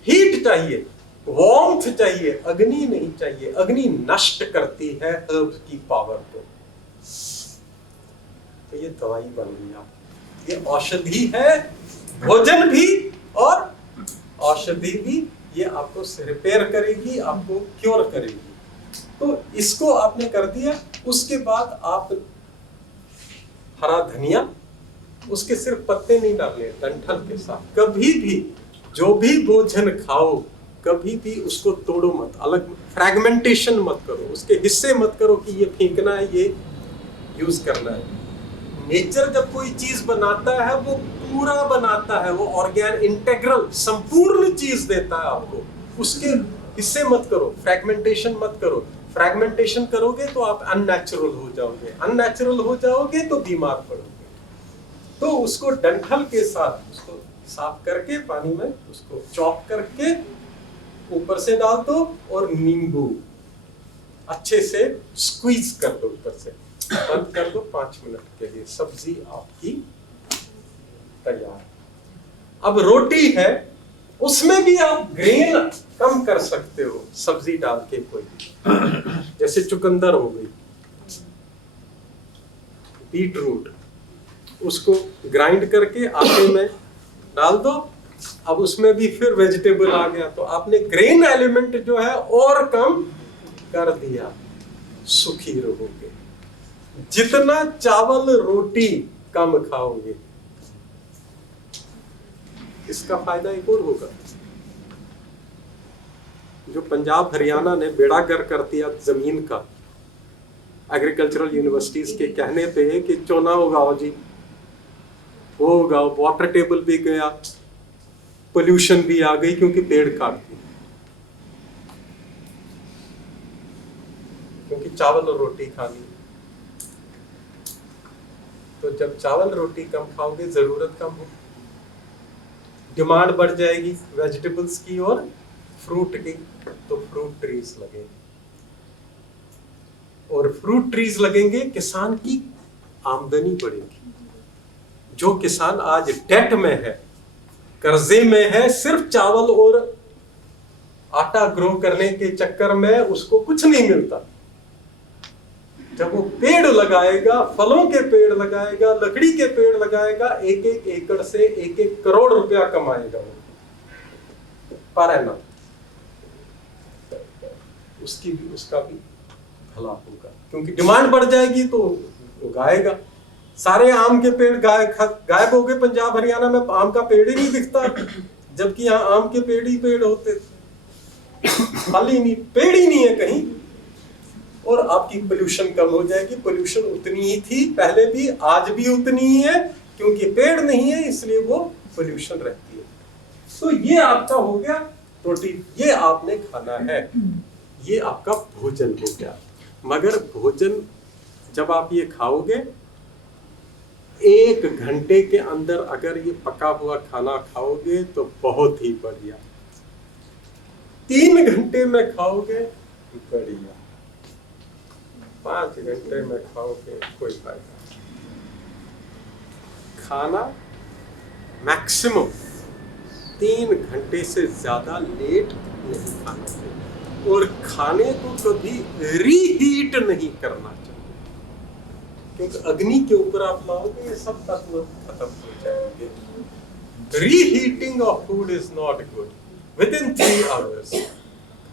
हीट चाहिए, वार्मथ चाहिए, अग्नि नहीं चाहिए। अग्नि नष्ट करती है हर्ब्स की पावर को। तो ये दवाई बन गई आपकी। ये औषधि है, भोजन भी और औषधि भी। ये आपको रिपेयर करेगी, आपको क्योर करेगी। तो इसको आपने कर दिया। उसके बाद आप हरा धनिया, उसके सिर्फ पत्ते नहीं डालने, डंठल के साथ। कभी भी जो भी भोजन खाओ, कभी भी उसको तोड़ो मत, अलग फ्रैगमेंटेशन मत करो, उसके हिस्से मत करो कि ये फेंकना है, ये यूज करना है। नेचर जब कोई चीज बनाता है वो पूरा बनाता है, वो ऑर्गेन इंटेग्रल संपूर्ण चीज देता है आपको। उसके हिस्से मत करो, फ्रैगमेंटेशन मत करो। फ्रैगमेंटेशन करोगे तो आप अननेचुरल हो जाओगे, अननेचुरल हो जाओगे तो बीमार पड़ोगे। तो उसको डंठल के साथ उसको साफ करके पानी में उसको चॉप करके ऊपर से डाल दो और नींबू अच्छे से स्क्वीज कर दो, ऊपर से बंद कर दो 5 मिनट के लिए। सब्जी आपकी तैयार। अब रोटी है, उसमें भी आप ग्रेन कम कर सकते हो सब्जी डाल के। कोई जैसे चुकंदर हो गई, बीट रूट, उसको ग्राइंड करके आटे में डाल दो। अब उसमें भी फिर वेजिटेबल आ गया, तो आपने ग्रेन एलिमेंट जो है और कम कर दिया। सुखी रहोगे। जितना चावल रोटी कम खाओगे, इसका फायदा एक और होगा। जो पंजाब हरियाणा ने बेड़ा गर्क कर दिया जमीन का, एग्रीकल्चरल यूनिवर्सिटीज के कहने पे कि चोना उगाओ जी, वो उगाओ, वाटर टेबल भी गया, पोल्यूशन भी आ गई क्योंकि पेड़ काट दिए, क्योंकि चावल और रोटी खानी। तो जब चावल रोटी कम खाओगे, जरूरत कम हो, डिमांड बढ़ जाएगी वेजिटेबल्स की और फ्रूट की, तो फ्रूट ट्रीज लगेंगे। और फ्रूट ट्रीज लगेंगे, किसान की आमदनी बढ़ेगी। जो किसान आज डेट में है, कर्जे में है, सिर्फ चावल और आटा ग्रो करने के चक्कर में उसको कुछ नहीं मिलता। जब वो पेड़ लगाएगा, फलों के पेड़ लगाएगा, लकड़ी के पेड़ लगाएगा, 1-1 एकड़ से 1-1 करोड़ रुपया कमाएगा वो पर एनम। उसका भी भला होगा, क्योंकि डिमांड बढ़ जाएगी तो उगाएगा। सारे आम के पेड़ गायब हो गए पंजाब हरियाणा में, आम का पेड़ ही नहीं दिखता, जबकि यहाँ आम के पेड़ ही पेड़ होते थे। फल ही नहीं, पेड़ ही नहीं है कहीं। और आपकी पोल्यूशन कम हो जाएगी। पोल्यूशन उतनी ही थी पहले भी, आज भी उतनी ही है, क्योंकि पेड़ नहीं है इसलिए वो पोल्यूशन रहती है। तो ये आपका हो गया प्रोटीन, ये आपने खाना है, ये आपका भोजन हो गया। मगर भोजन जब आप ये खाओगे, 1 घंटे के अंदर अगर ये पका हुआ खाना खाओगे तो बहुत ही बढ़िया। 3 घंटे में खाओगे बढ़िया, 5 घंटे में खाओगे कोई फायदा नहीं। खाना मैक्सिमम 3 घंटे से ज्यादा लेट नहीं खाना चाहिए, और खाने को कभी रीहीट नहीं करना चाहिए, क्योंकि अग्नि के ऊपर आप लाओगे ये सब तत्व खत्म हो जाएंगे। Reheating of food is not good. Within 3 hours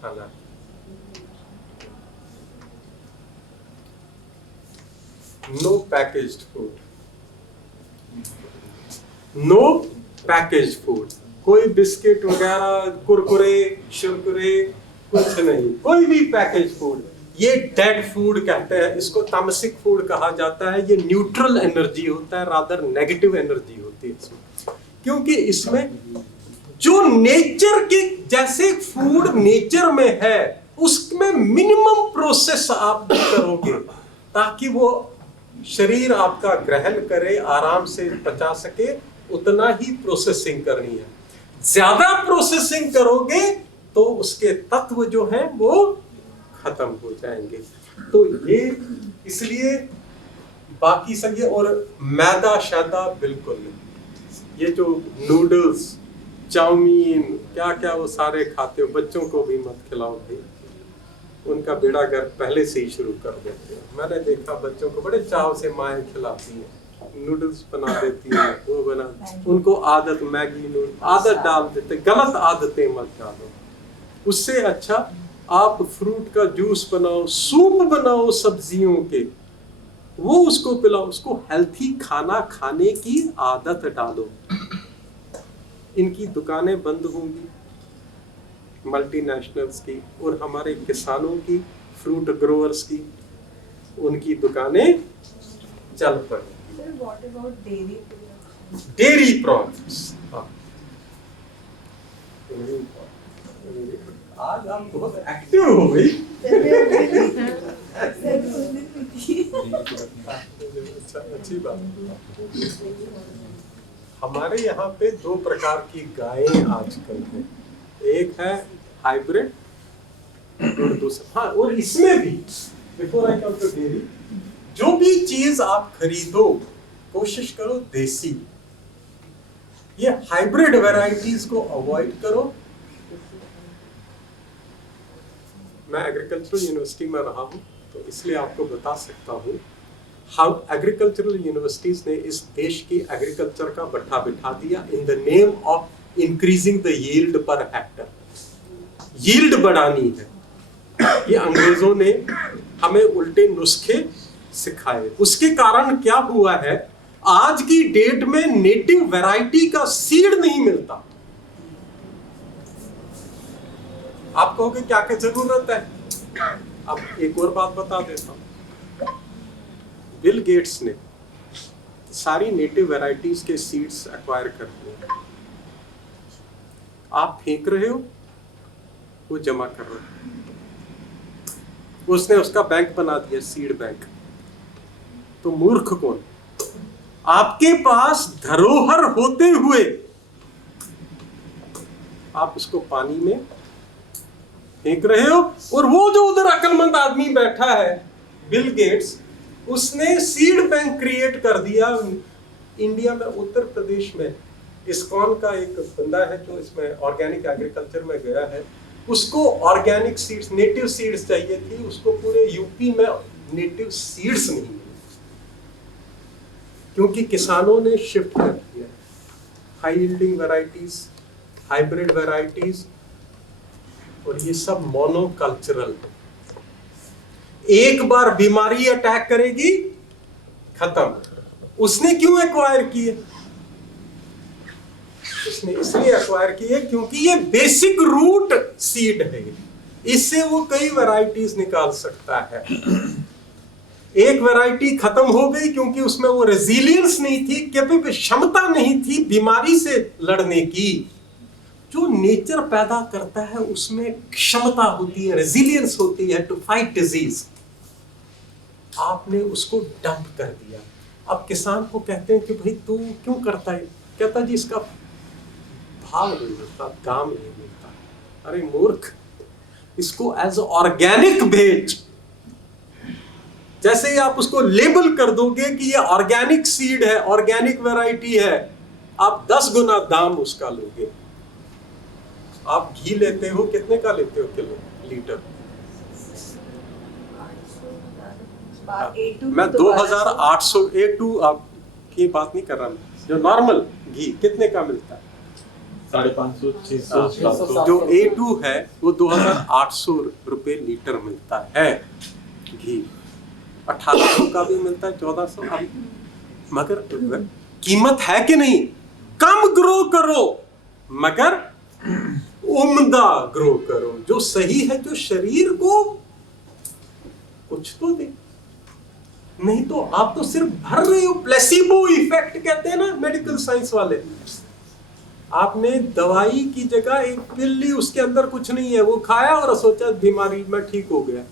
खाना। No packaged food, no packaged food, कोई बिस्किट वगैरह, कुरकुरे शुरकुरे कुछ नहीं, कोई भी पैकेज फूड। ये डेड फूड कहते हैं, इसको तामसिक फूड कहा जाता है। ये न्यूट्रल एनर्जी होता है, रादर नेगेटिव एनर्जी होती है इसमें, क्योंकि इसमें जो नेचर के जैसे फूड नेचर में है उसमें मिनिमम प्रोसेस आप करोगे ताकि वो शरीर आपका ग्रहण करे, आराम से पचा सके, उतना ही प्रोसेसिंग करनी है। ज्यादा प्रोसेसिंग करोगे तो उसके तत्व जो हैं वो खत्म हो जाएंगे। तो ये इसलिए बाकी सब ये, और मैदा शादा बिल्कुल नहीं। ये जो नूडल्स, चाउमीन, क्या क्या वो सारे खाते हो, बच्चों को भी मत खिलाओ भाई, उनका बेड़ा गर्क पहले से ही शुरू कर देते हैं। मैंने देखा बच्चों को बड़े चाव से माएँ खिलाती हैं, नूडल्स बना देती हैं, वो बना, उनको आदत मैगी नूडल आदत डाल देते। गलत आदतें मत डालो। उससे अच्छा आप फ्रूट का जूस बनाओ, सूप बनाओ सब्जियों के, वो उसको पिलाओ, उसको हेल्थी खाना खाने की आदत डालो। इनकी दुकानें बंद होंगी मल्टीनेशनल्स की, और हमारे किसानों की, फ्रूट ग्रोअर्स की, उनकी दुकानें चल पड़ेंगी। What about dairy? Dairy products, आज आप बहुत एक्टिव हो गई। अच्छा, अच्छी बात। हमारे यहाँ पे दो प्रकार की गायें आजकल है, एक है हाइब्रिड और दूसरा, हाँ, और इसमें भी before I come to dairy, जो भी चीज आप खरीदो कोशिश करो देसी। ये हाइब्रिड वैरायटीज को अवॉइड करो। मैं एग्रीकल्चरल यूनिवर्सिटी में रहा हूँ तो इसलिए आपको बता सकता हूँ, हाउ एग्रीकल्चरल यूनिवर्सिटीज ने इस देश की एग्रीकल्चर का बट्टा बिठा दिया in the name of increasing the yield per hectare. Yield बढ़ानी है, ये अंग्रेजों ने हमें उल्टे नुस्खे सिखाए। उसके कारण क्या हुआ है, आज की डेट में नेटिव वैरायटी का सीड नहीं मिलता। आप कहोगे क्या क्या जरूरत है? अब एक और बात बता देता हूं। बिल गेट्स ने सारी नेटिव वैरायटीज के सीड्स एक्वायर कर लिए। आप फेंक रहे हो, वो जमा कर रहे हो। उसने उसका बैंक बना दिया, सीड बैंक। तो मूर्ख कौन? आपके पास धरोहर होते हुए आप उसको पानी में फेंक रहे हो। और वो जो उधर अक्लमंद आदमी बैठा है, बिल गेट्स, उसने सीड बैंक क्रिएट कर दिया। इंडिया में उत्तर प्रदेश में इस्कॉन का एक बंदा है जो इसमें ऑर्गेनिक एग्रीकल्चर में गया है, उसको ऑर्गेनिक सीड्स, नेटिव सीड्स चाहिए थी, उसको पूरे यूपी में नेटिव सीड्स नहीं मिले, क्योंकि किसानों ने शिफ्ट कर दिया high yielding varieties, hybrid varieties, और ये सब मोनोकल्चरल है। एक बार बीमारी अटैक करेगी, खत्म। उसने क्यों एक्वायर किए? उसने इसलिए एक्वायर किए क्योंकि ये बेसिक रूट सीड है, इससे वो कई वैरायटीज निकाल सकता है। एक वैरायटी खत्म हो गई क्योंकि उसमें वो रेजिलियंस नहीं थी, कैपेबिलिटी, क्षमता नहीं थी बीमारी से लड़ने की। जो नेचर पैदा करता है उसमें क्षमता होती है, रेजिलियंस होती है टू फाइट डिजीज। आपने उसको डंप कर दिया। अब किसान को कहते हैं कि भाई तू क्यों करता है? कहता जी इसका भाव नहीं मिलता, दाम नहीं मिलता। अरे मूर्ख, इसको एज ऑर्गेनिक बेच। जैसे ही आप उसको लेबल कर दोगे कि ये ऑर्गेनिक सीड है, ऑर्गेनिक वैरायटी है, आप 10 गुना दाम उसका लोगे। आप घी लेते हो, कितने का लेते हो किलो, लीटर? मैं 2800 A2 आपकी बात नहीं कर रहा, मैं जो नॉर्मल घी कितने का मिलता है? 550, 600, 700। जो A2 है वो 2800 रुपए लीटर मिलता है घी। 1800 का भी मिलता है, 1400 अभी, मगर कीमत है कि नहीं? कम ग्रो करो मगर उम्दा ग्रो करो, जो सही है, जो शरीर को कुछ तो दे। नहीं तो आप तो सिर्फ भर रहे हो, प्लेसिबो इफेक्ट कहते हैं ना मेडिकल साइंस वाले। आपने दवाई की जगह एक पिल ली, उसके अंदर कुछ नहीं है, वो खाया और सोचा बीमारी में ठीक हो गया,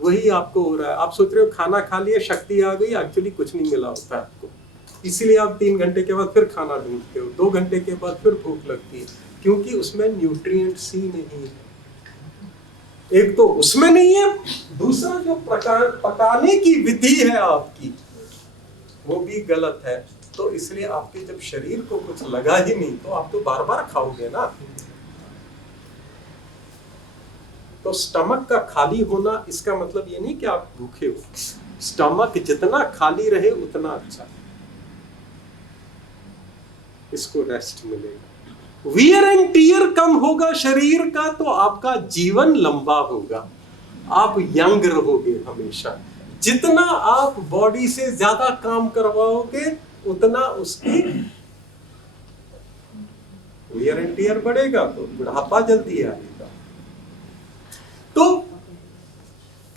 वही आपको हो रहा है। आप सोच रहे हो खाना खा लिया, शक्ति आ गई, एक्चुअली कुछ नहीं मिला होता है आपको। इसीलिए आप 3 घंटे के बाद फिर खाना ढूंढते हो, 2 घंटे के बाद फिर भूख लगती है, क्योंकि उसमें न्यूट्रिएंट्स ही नहीं है। एक तो उसमें नहीं है, दूसरा जो पकाने की विधि है आपकी वो भी गलत है। तो इसलिए आपके जब शरीर को कुछ लगा ही नहीं तो आप तो बार बार खाओगे ना। तो स्टमक का खाली होना इसका मतलब ये नहीं कि आप भूखे हो। स्टमक जितना खाली रहे उतना अच्छा, इसको रेस्ट मिलेगा। वियर एंड टीयर कम होगा शरीर का तो आपका जीवन लंबा होगा, आप यंग रहोगे हमेशा। जितना आप बॉडी से ज्यादा काम करवाओगे उतना उसकी वियर एंड टीयर बढ़ेगा, तो बुढ़ापा जल्दी आएगा। तो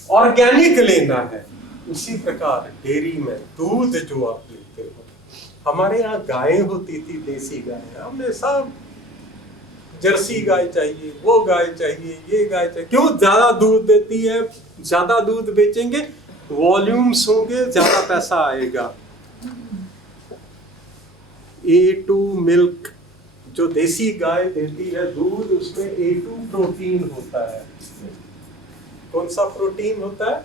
ऑर्गेनिक लेना है। उसी प्रकार डेयरी में दूध जो आप लेते हो, हमारे यहाँ गायें होती थी, देसी गायें, हमने सब जर्सी गाय चाहिए, वो गाय चाहिए, ये गाय चाहिए। क्यों? ज्यादा दूध देती है, ज्यादा दूध बेचेंगे, वॉल्यूम्स होंगे, ज्यादा पैसा आएगा। A2 मिल्क जो देसी गाय देती है दूध, उसमें A2 प्रोटीन होता है। कौन सा प्रोटीन होता है?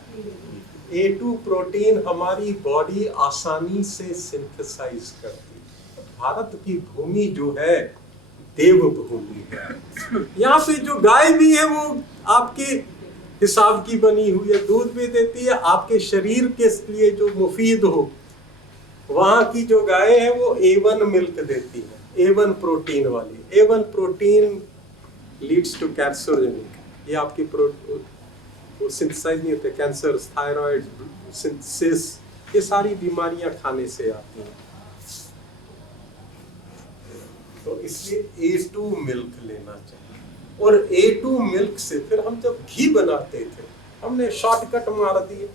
A2 प्रोटीन हमारी बॉडी आसानी से सिंथेसाइज करती है। भारत की भूमि जो है देव भूमि है। यहाँ पे जो गाय भी है वो आपके हिसाब की बनी हुई है, दूध भी देती है आपके शरीर के लिए जो मुफीद हो। वहां की जो गाय है वो A1 मिल्क देती है, A1 प्रोटीन वाली। A1 प्रोटीन लीड्स टू कैंसरोजेनिक, ये आपकी सिंथेसाइज नहीं होते, कैंसर, थायराइड, सिंथेसिस, ये सारी बीमारियां खाने से आती हैं। तो इसलिए A2 मिल्क लेना चाहिए। और A2 मिल्क से फिर हम जब घी बनाते थे, हमने शॉर्टकट मार दिए,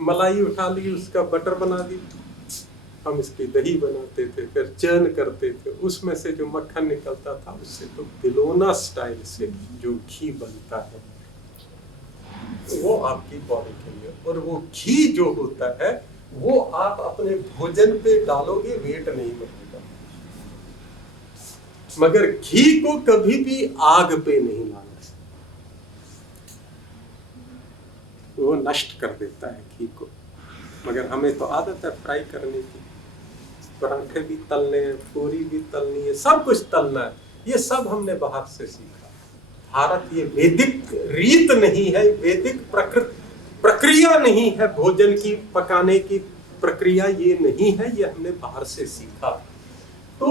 मलाई उठा ली, उसका बटर बना दी, हम इसकी दही बनाते थे, फिर चर्न करते थे, उसमें से जो मक्खन निकलता था उससे तो बिलोना स्टाइल से जो घी बनता है वो आपकी बॉडी के लिए। और वो घी जो होता है वो आप अपने भोजन पे डालोगे, वेट नहीं बढ़ेगा। मगर घी को कभी भी आग पे नहीं लाना, वो नष्ट कर देता है घी को। मगर हमें तो आदत है फ्राई करने की, पराठे भी तलने हैं, पूरी भी तलनी है, सब कुछ तलना है। ये सब हमने बाहर से सीखा। भारत ये वैदिक रीत नहीं है, वैदिक प्रक्रिया नहीं है, भोजन की पकाने की प्रक्रिया ये नहीं है, ये हमने बाहर से सीखा। तो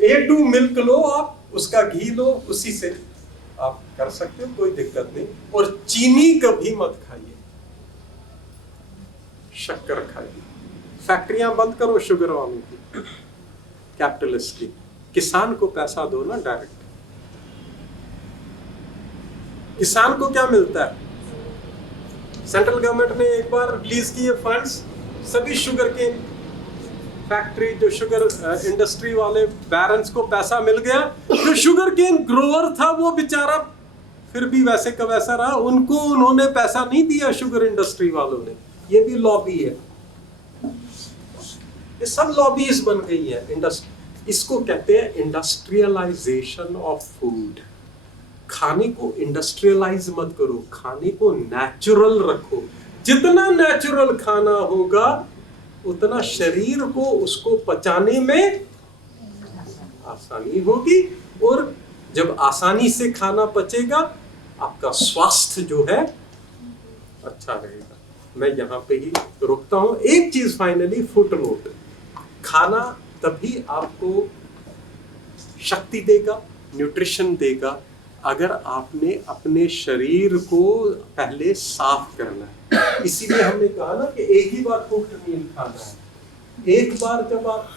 A2 मिल्क लो आप, उसका घी लो, उसी से आप कर सकते हो, कोई दिक्कत नहीं। और चीनी कभी मत खाइए, शक्कर खाइए। फैक्ट्रियां बंद करो शुगर वालों की, कैपिटलिस्ट की। किसान को पैसा दो ना डायरेक्ट। किसान को क्या मिलता है? सेंट्रल गवर्नमेंट ने एक बार रिलीज किए फंड्स, सभी शुगर केन फैक्ट्री, जो शुगर इंडस्ट्री वाले बैरन्स को पैसा मिल गया। जो शुगर केन ग्रोअर था वो बेचारा फिर भी वैसे का वैसा रहा, उनको उन्होंने पैसा नहीं दिया शुगर इंडस्ट्री वालों ने। ये भी लॉबी है, ये सब लॉबीज बन गई है। इसको कहते हैं इंडस्ट्रियलाइजेशन ऑफ फूड। खाने को इंडस्ट्रियलाइज मत करो, खाने को नेचुरल रखो। जितना नेचुरल खाना होगा उतना शरीर को उसको पचाने में आसानी होगी, और जब आसानी से खाना पचेगा आपका स्वास्थ्य जो है अच्छा रहेगा। मैं यहाँ पे ही रुकता हूँ। एक चीज फाइनली, फुट नोट, खाना तभी आपको शक्ति देगा, न्यूट्रिशन देगा, अगर आपने अपने शरीर को पहले साफ करना है। इसीलिए हमने कहा ना कि एक ही बार कुक्ड मील खाना है। एक बार जब आप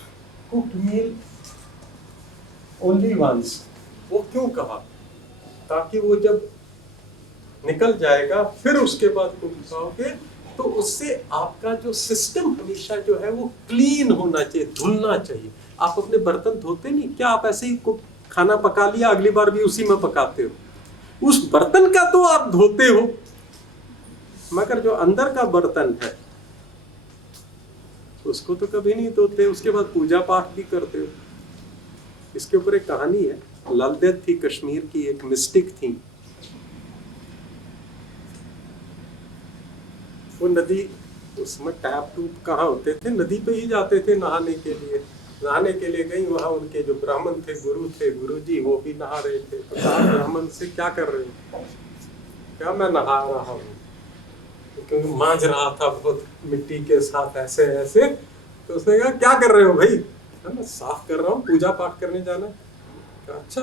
कुक्ड मील ओनली वंस, वो क्यों कहा? ताकि वो जब निकल जाएगा फिर उसके बाद कुक खाओगे तो उससे आपका जो सिस्टम हमेशा जो है वो क्लीन होना चाहिए, धुलना चाहिए। आप अपने बर्तन धोते नहीं क्या? आप ऐसे ही खाना पका लिया, अगली बार भी उसी में पकाते हो, उस बर्तन का तो आप धोते हो, मगर जो अंदर का बर्तन है उसको तो कभी नहीं धोते। उसके बाद पूजा पाठ भी करते हो। इसके ऊपर एक कहानी है। लाल देद थी, कश्मीर की एक मिस्टिक थी। वो नदी, उसमें टैप टूप कहाँ होते थे, नदी पे ही जाते थे नहाने के लिए। नहाने के लिए गई, वहां उनके जो ब्राह्मण थे, गुरु जी, वो भी नहा रहे थे। तो कहा ब्राह्मण से, क्या कर रहे हो? क्या? मैं नहा रहा हूँ, क्योंकि मांझ रहा था बहुत मिट्टी के साथ ऐसे ऐसे। तो उसने कहा क्या कर रहे हो भाई? मैं साफ कर रहा हूँ, पूजा पाठ करने जाना। अच्छा।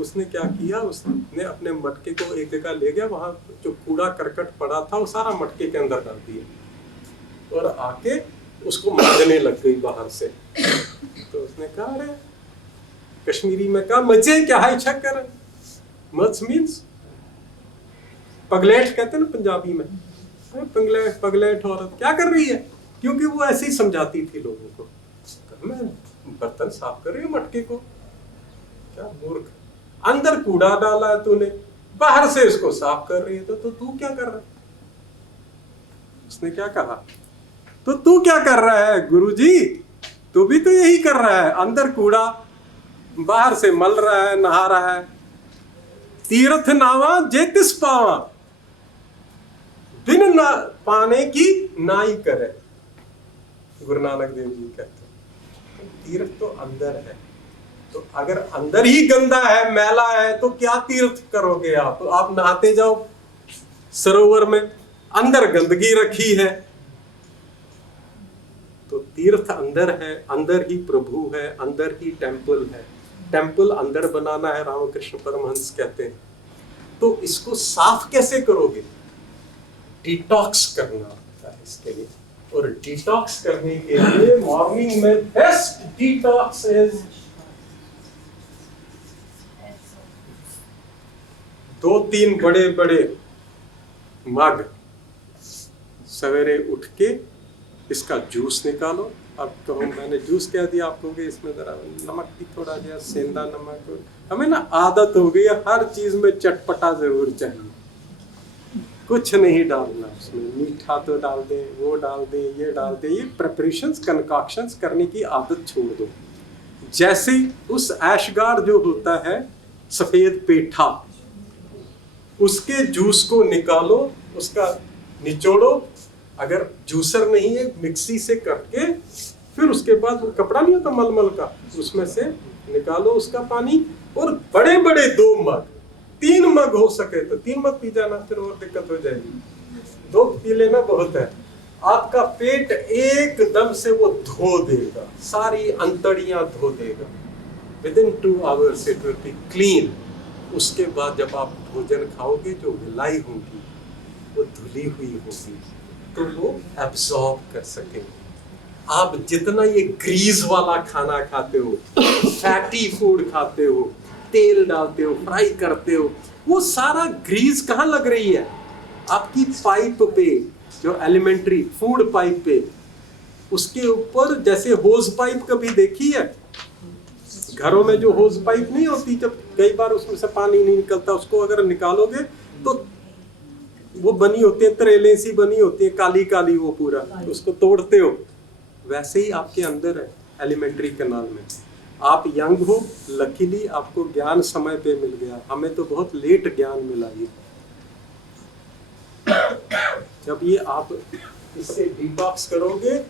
उसने क्या किया, उसने अपने मटके को एक जगह ले गया, वहां जो कूड़ा करकट पड़ा था वो सारा मटके के अंदर डाल दिया और आके उसको मांजने लग गई बाहर से। तो उसने कहा, अरे कश्मीरी में कहा, मजे क्या है छक्कर। मच मीन्स पगलेट कहते हैं ना पंजाबी में। पगलेट, पगलेट औरत क्या कर रही है? क्योंकि वो ऐसे ही समझाती थी लोगों को। मैं बर्तन साफ कर रही हूँ मटके को। क्या मूर्ख, अंदर कूड़ा डाला है तूने, बाहर से इसको साफ कर रही है, तो तू क्या कर रहा है? उसने क्या कहा, तो तू क्या कर रहा है गुरुजी? तू भी तो यही कर रहा है, अंदर कूड़ा, बाहर से मल रहा है, नहा रहा है। तीर्थ नावा जेतिस पावा, बिन ना पाने की नाई करे, गुरु नानक देव जी कहते हैं। तीर्थ तो अंदर है, तो अगर अंदर ही गंदा है, मैला है, तो क्या तीर्थ करोगे आप? आप नहाते जाओ सरोवर में, अंदर गंदगी रखी है। तो तीर्थ अंदर है, अंदर ही प्रभु है, अंदर ही टेंपल है। टेंपल अंदर बनाना है, रामकृष्ण परमहंस कहते हैं। तो इसको साफ कैसे करोगे? डिटॉक्स करना होता है इसके लिए। और डिटॉक्स करने के लिए मॉर्निंग में बेस्ट डिटॉक्स इज 2-3 बड़े बड़े मग सवेरे उठ के इसका जूस निकालो। अब तो मैंने जूस कह दिया, आप कहोगे इसमें जरा नमक भी थोड़ा दिया, सेंधा नमक। हमें ना आदत हो गई है हर चीज में चटपटा जरूर चाहिए, कुछ नहीं डालना उसमें। मीठा तो डाल दे, वो डाल दे, ये डाल दे। ये प्रिपरेशंस, कंकॉक्शंस करने की आदत छोड़ दो। जैसे उस ऐशगार जो होता है सफेद पेठा, उसके जूस को निकालो, उसका निचोड़ो। अगर जूसर नहीं है, मिक्सी से करके, फिर उसके बाद वो कपड़ा नहीं होता मलमल का, उसमें से निकालो उसका पानी। और बड़े बड़े 2 मग, 3 मग हो सके तो 3 मग पी जाना, फिर और दिक्कत हो जाएगी। 2 पी लेना बहुत है। आपका पेट एकदम से वो धो देगा, सारी अंतड़ियां धो देगा। Within 2 hours it will be clean. उसके बाद जब आप भोजन खाओगे, जो विलाई होगी वो धुली हुई होगी, तो वो एब्सॉर्ब कर सकेंगे। आप जितना ये ग्रीस वाला खाना खाते हो, फैटी फूड खाते हो, तेल डालते हो, फ्राई करते हो, वो सारा ग्रीस कहाँ लग रही है? आपकी पाइप पे, जो एलिमेंट्री फूड पाइप पे, उसके ऊपर। जैसे होज पाइप कभी देखी है? घरों में जो होज पाइप नहीं होती, जब कई बार उसमें से पानी नहीं निकलता, उसको अगर निकालोगे तो वो बनी होती है, तरेलें सी बनी होती है, काली काली, वो पूरा उसको तोड़ते हो। वैसे ही आपके अंदर है एलिमेंट्री कैनाल में। आप यंग हो, लकीली आपको ज्ञान समय पे मिल गया। हमें तो बहुत लेट ज्ञान मिला। ये जब ये आप इससे डिटॉक्स करोगे,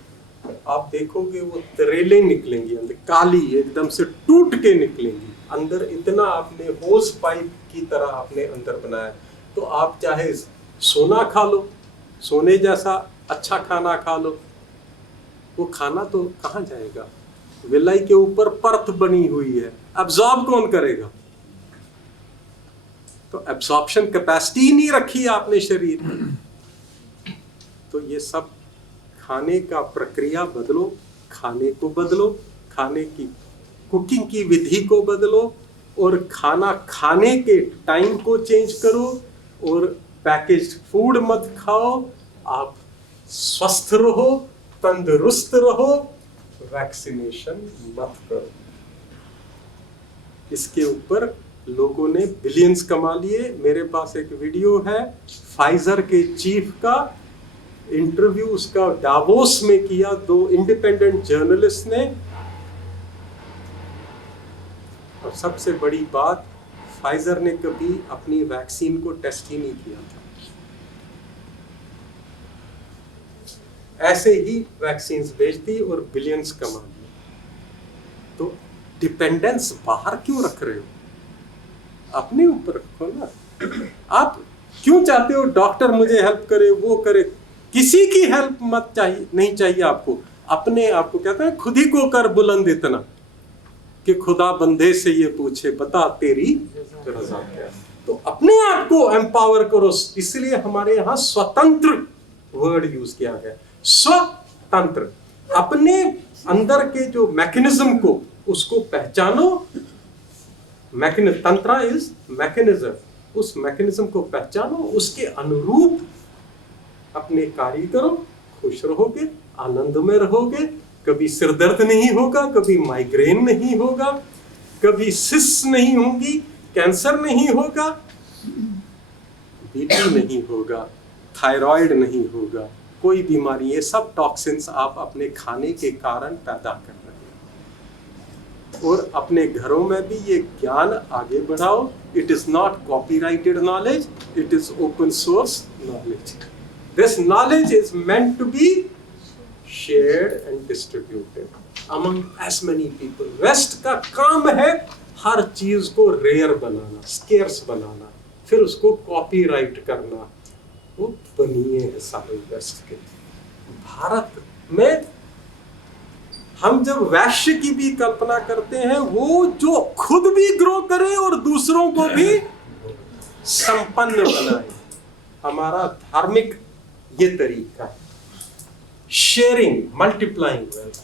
आप देखोगे वो तरेले निकलेंगी अंदर, काली एकदम से टूट के निकलेंगी अंदर। इतना आपने होस पाइप की तरह आपने अंदर बनाया। तो आप चाहे सोना खा लो, सोने जैसा अच्छा खाना खा लो, वो खाना तो कहाँ जाएगा? विलाई के ऊपर परत बनी हुई है, एब्जॉर्ब कौन करेगा? तो एब्जॉर्प्शन कैपेसिटी ही नहीं रखी आपने शरीर में। तो ये सब खाने का प्रक्रिया बदलो, खाने को बदलो, खाने की कुकिंग की विधि को बदलो, और खाना खाने के टाइम को चेंज करो, और पैकेज्ड फूड मत खाओ, आप स्वस्थ रहो, तंदुरुस्त रहो, वैक्सीनेशन मत करो। इसके ऊपर लोगों ने बिलियंस कमा लिए। मेरे पास एक वीडियो है फाइजर के चीफ का इंटरव्यू, उसका डावोस में किया 2 इंडिपेंडेंट जर्नलिस्ट ने। और सबसे बड़ी बात, फाइजर ने कभी अपनी वैक्सीन को टेस्ट ही नहीं किया था। ऐसे ही वैक्सीन बेच दी और बिलियंस कमा लिए। तो डिपेंडेंस बाहर क्यों रख रहे हो? अपने ऊपर रखो ना। आप क्यों चाहते हो डॉक्टर मुझे हेल्प करे, वो करे? किसी की हेल्प मत चाहिए, नहीं चाहिए आपको। अपने आप को कहते हैं खुद ही को कर बुलंद इतना कि खुदा बंदे से ये पूछे बता तेरी रजा क्या। तो अपने आप को एम्पावर करो। इसलिए हमारे यहाँ स्वतंत्र वर्ड यूज किया गया। स्वतंत्र, अपने अंदर के जो मैकेनिज्म को उसको पहचानो। तंत्र इज मैकेनिज्म, उस मैकेनिज्म को पहचानो, उसके अनुरूप अपने कार्य करो, खुश रहोगे, आनंद में रहोगे, कभी सिर दर्द नहीं होगा, कभी माइग्रेन नहीं होगा, कभी सिस नहीं होगी, कैंसर नहीं होगा, बीपी नहीं होगा, थायराइड नहीं होगा, कोई बीमारी। ये सब टॉक्सिन्स आप अपने खाने के कारण पैदा कर रहे हैं। और अपने घरों में भी ये ज्ञान आगे बढ़ाओ। It is not copyrighted knowledge, it is open source knowledge. This knowledge is meant to be shared and distributed among as many people. Waste का काम है हर चीज को रेयर बनाना, स्केर्स बनाना, फिर उसको कॉपीराइट करना। वो बनिए है सारे वेस्ट के। भारत में हम जब वैश्य की भी कल्पना करते हैं, वो जो खुद भी ग्रो करे और दूसरों को भी संपन्न बनाए। हमारा धार्मिक ये तरीका है। Sharing, multiplying wealth,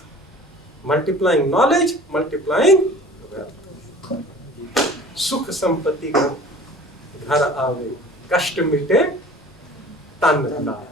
multiplying knowledge, multiplying wealth. सुख संपत्ति घर आवे, कष्ट मिटे तन लाए।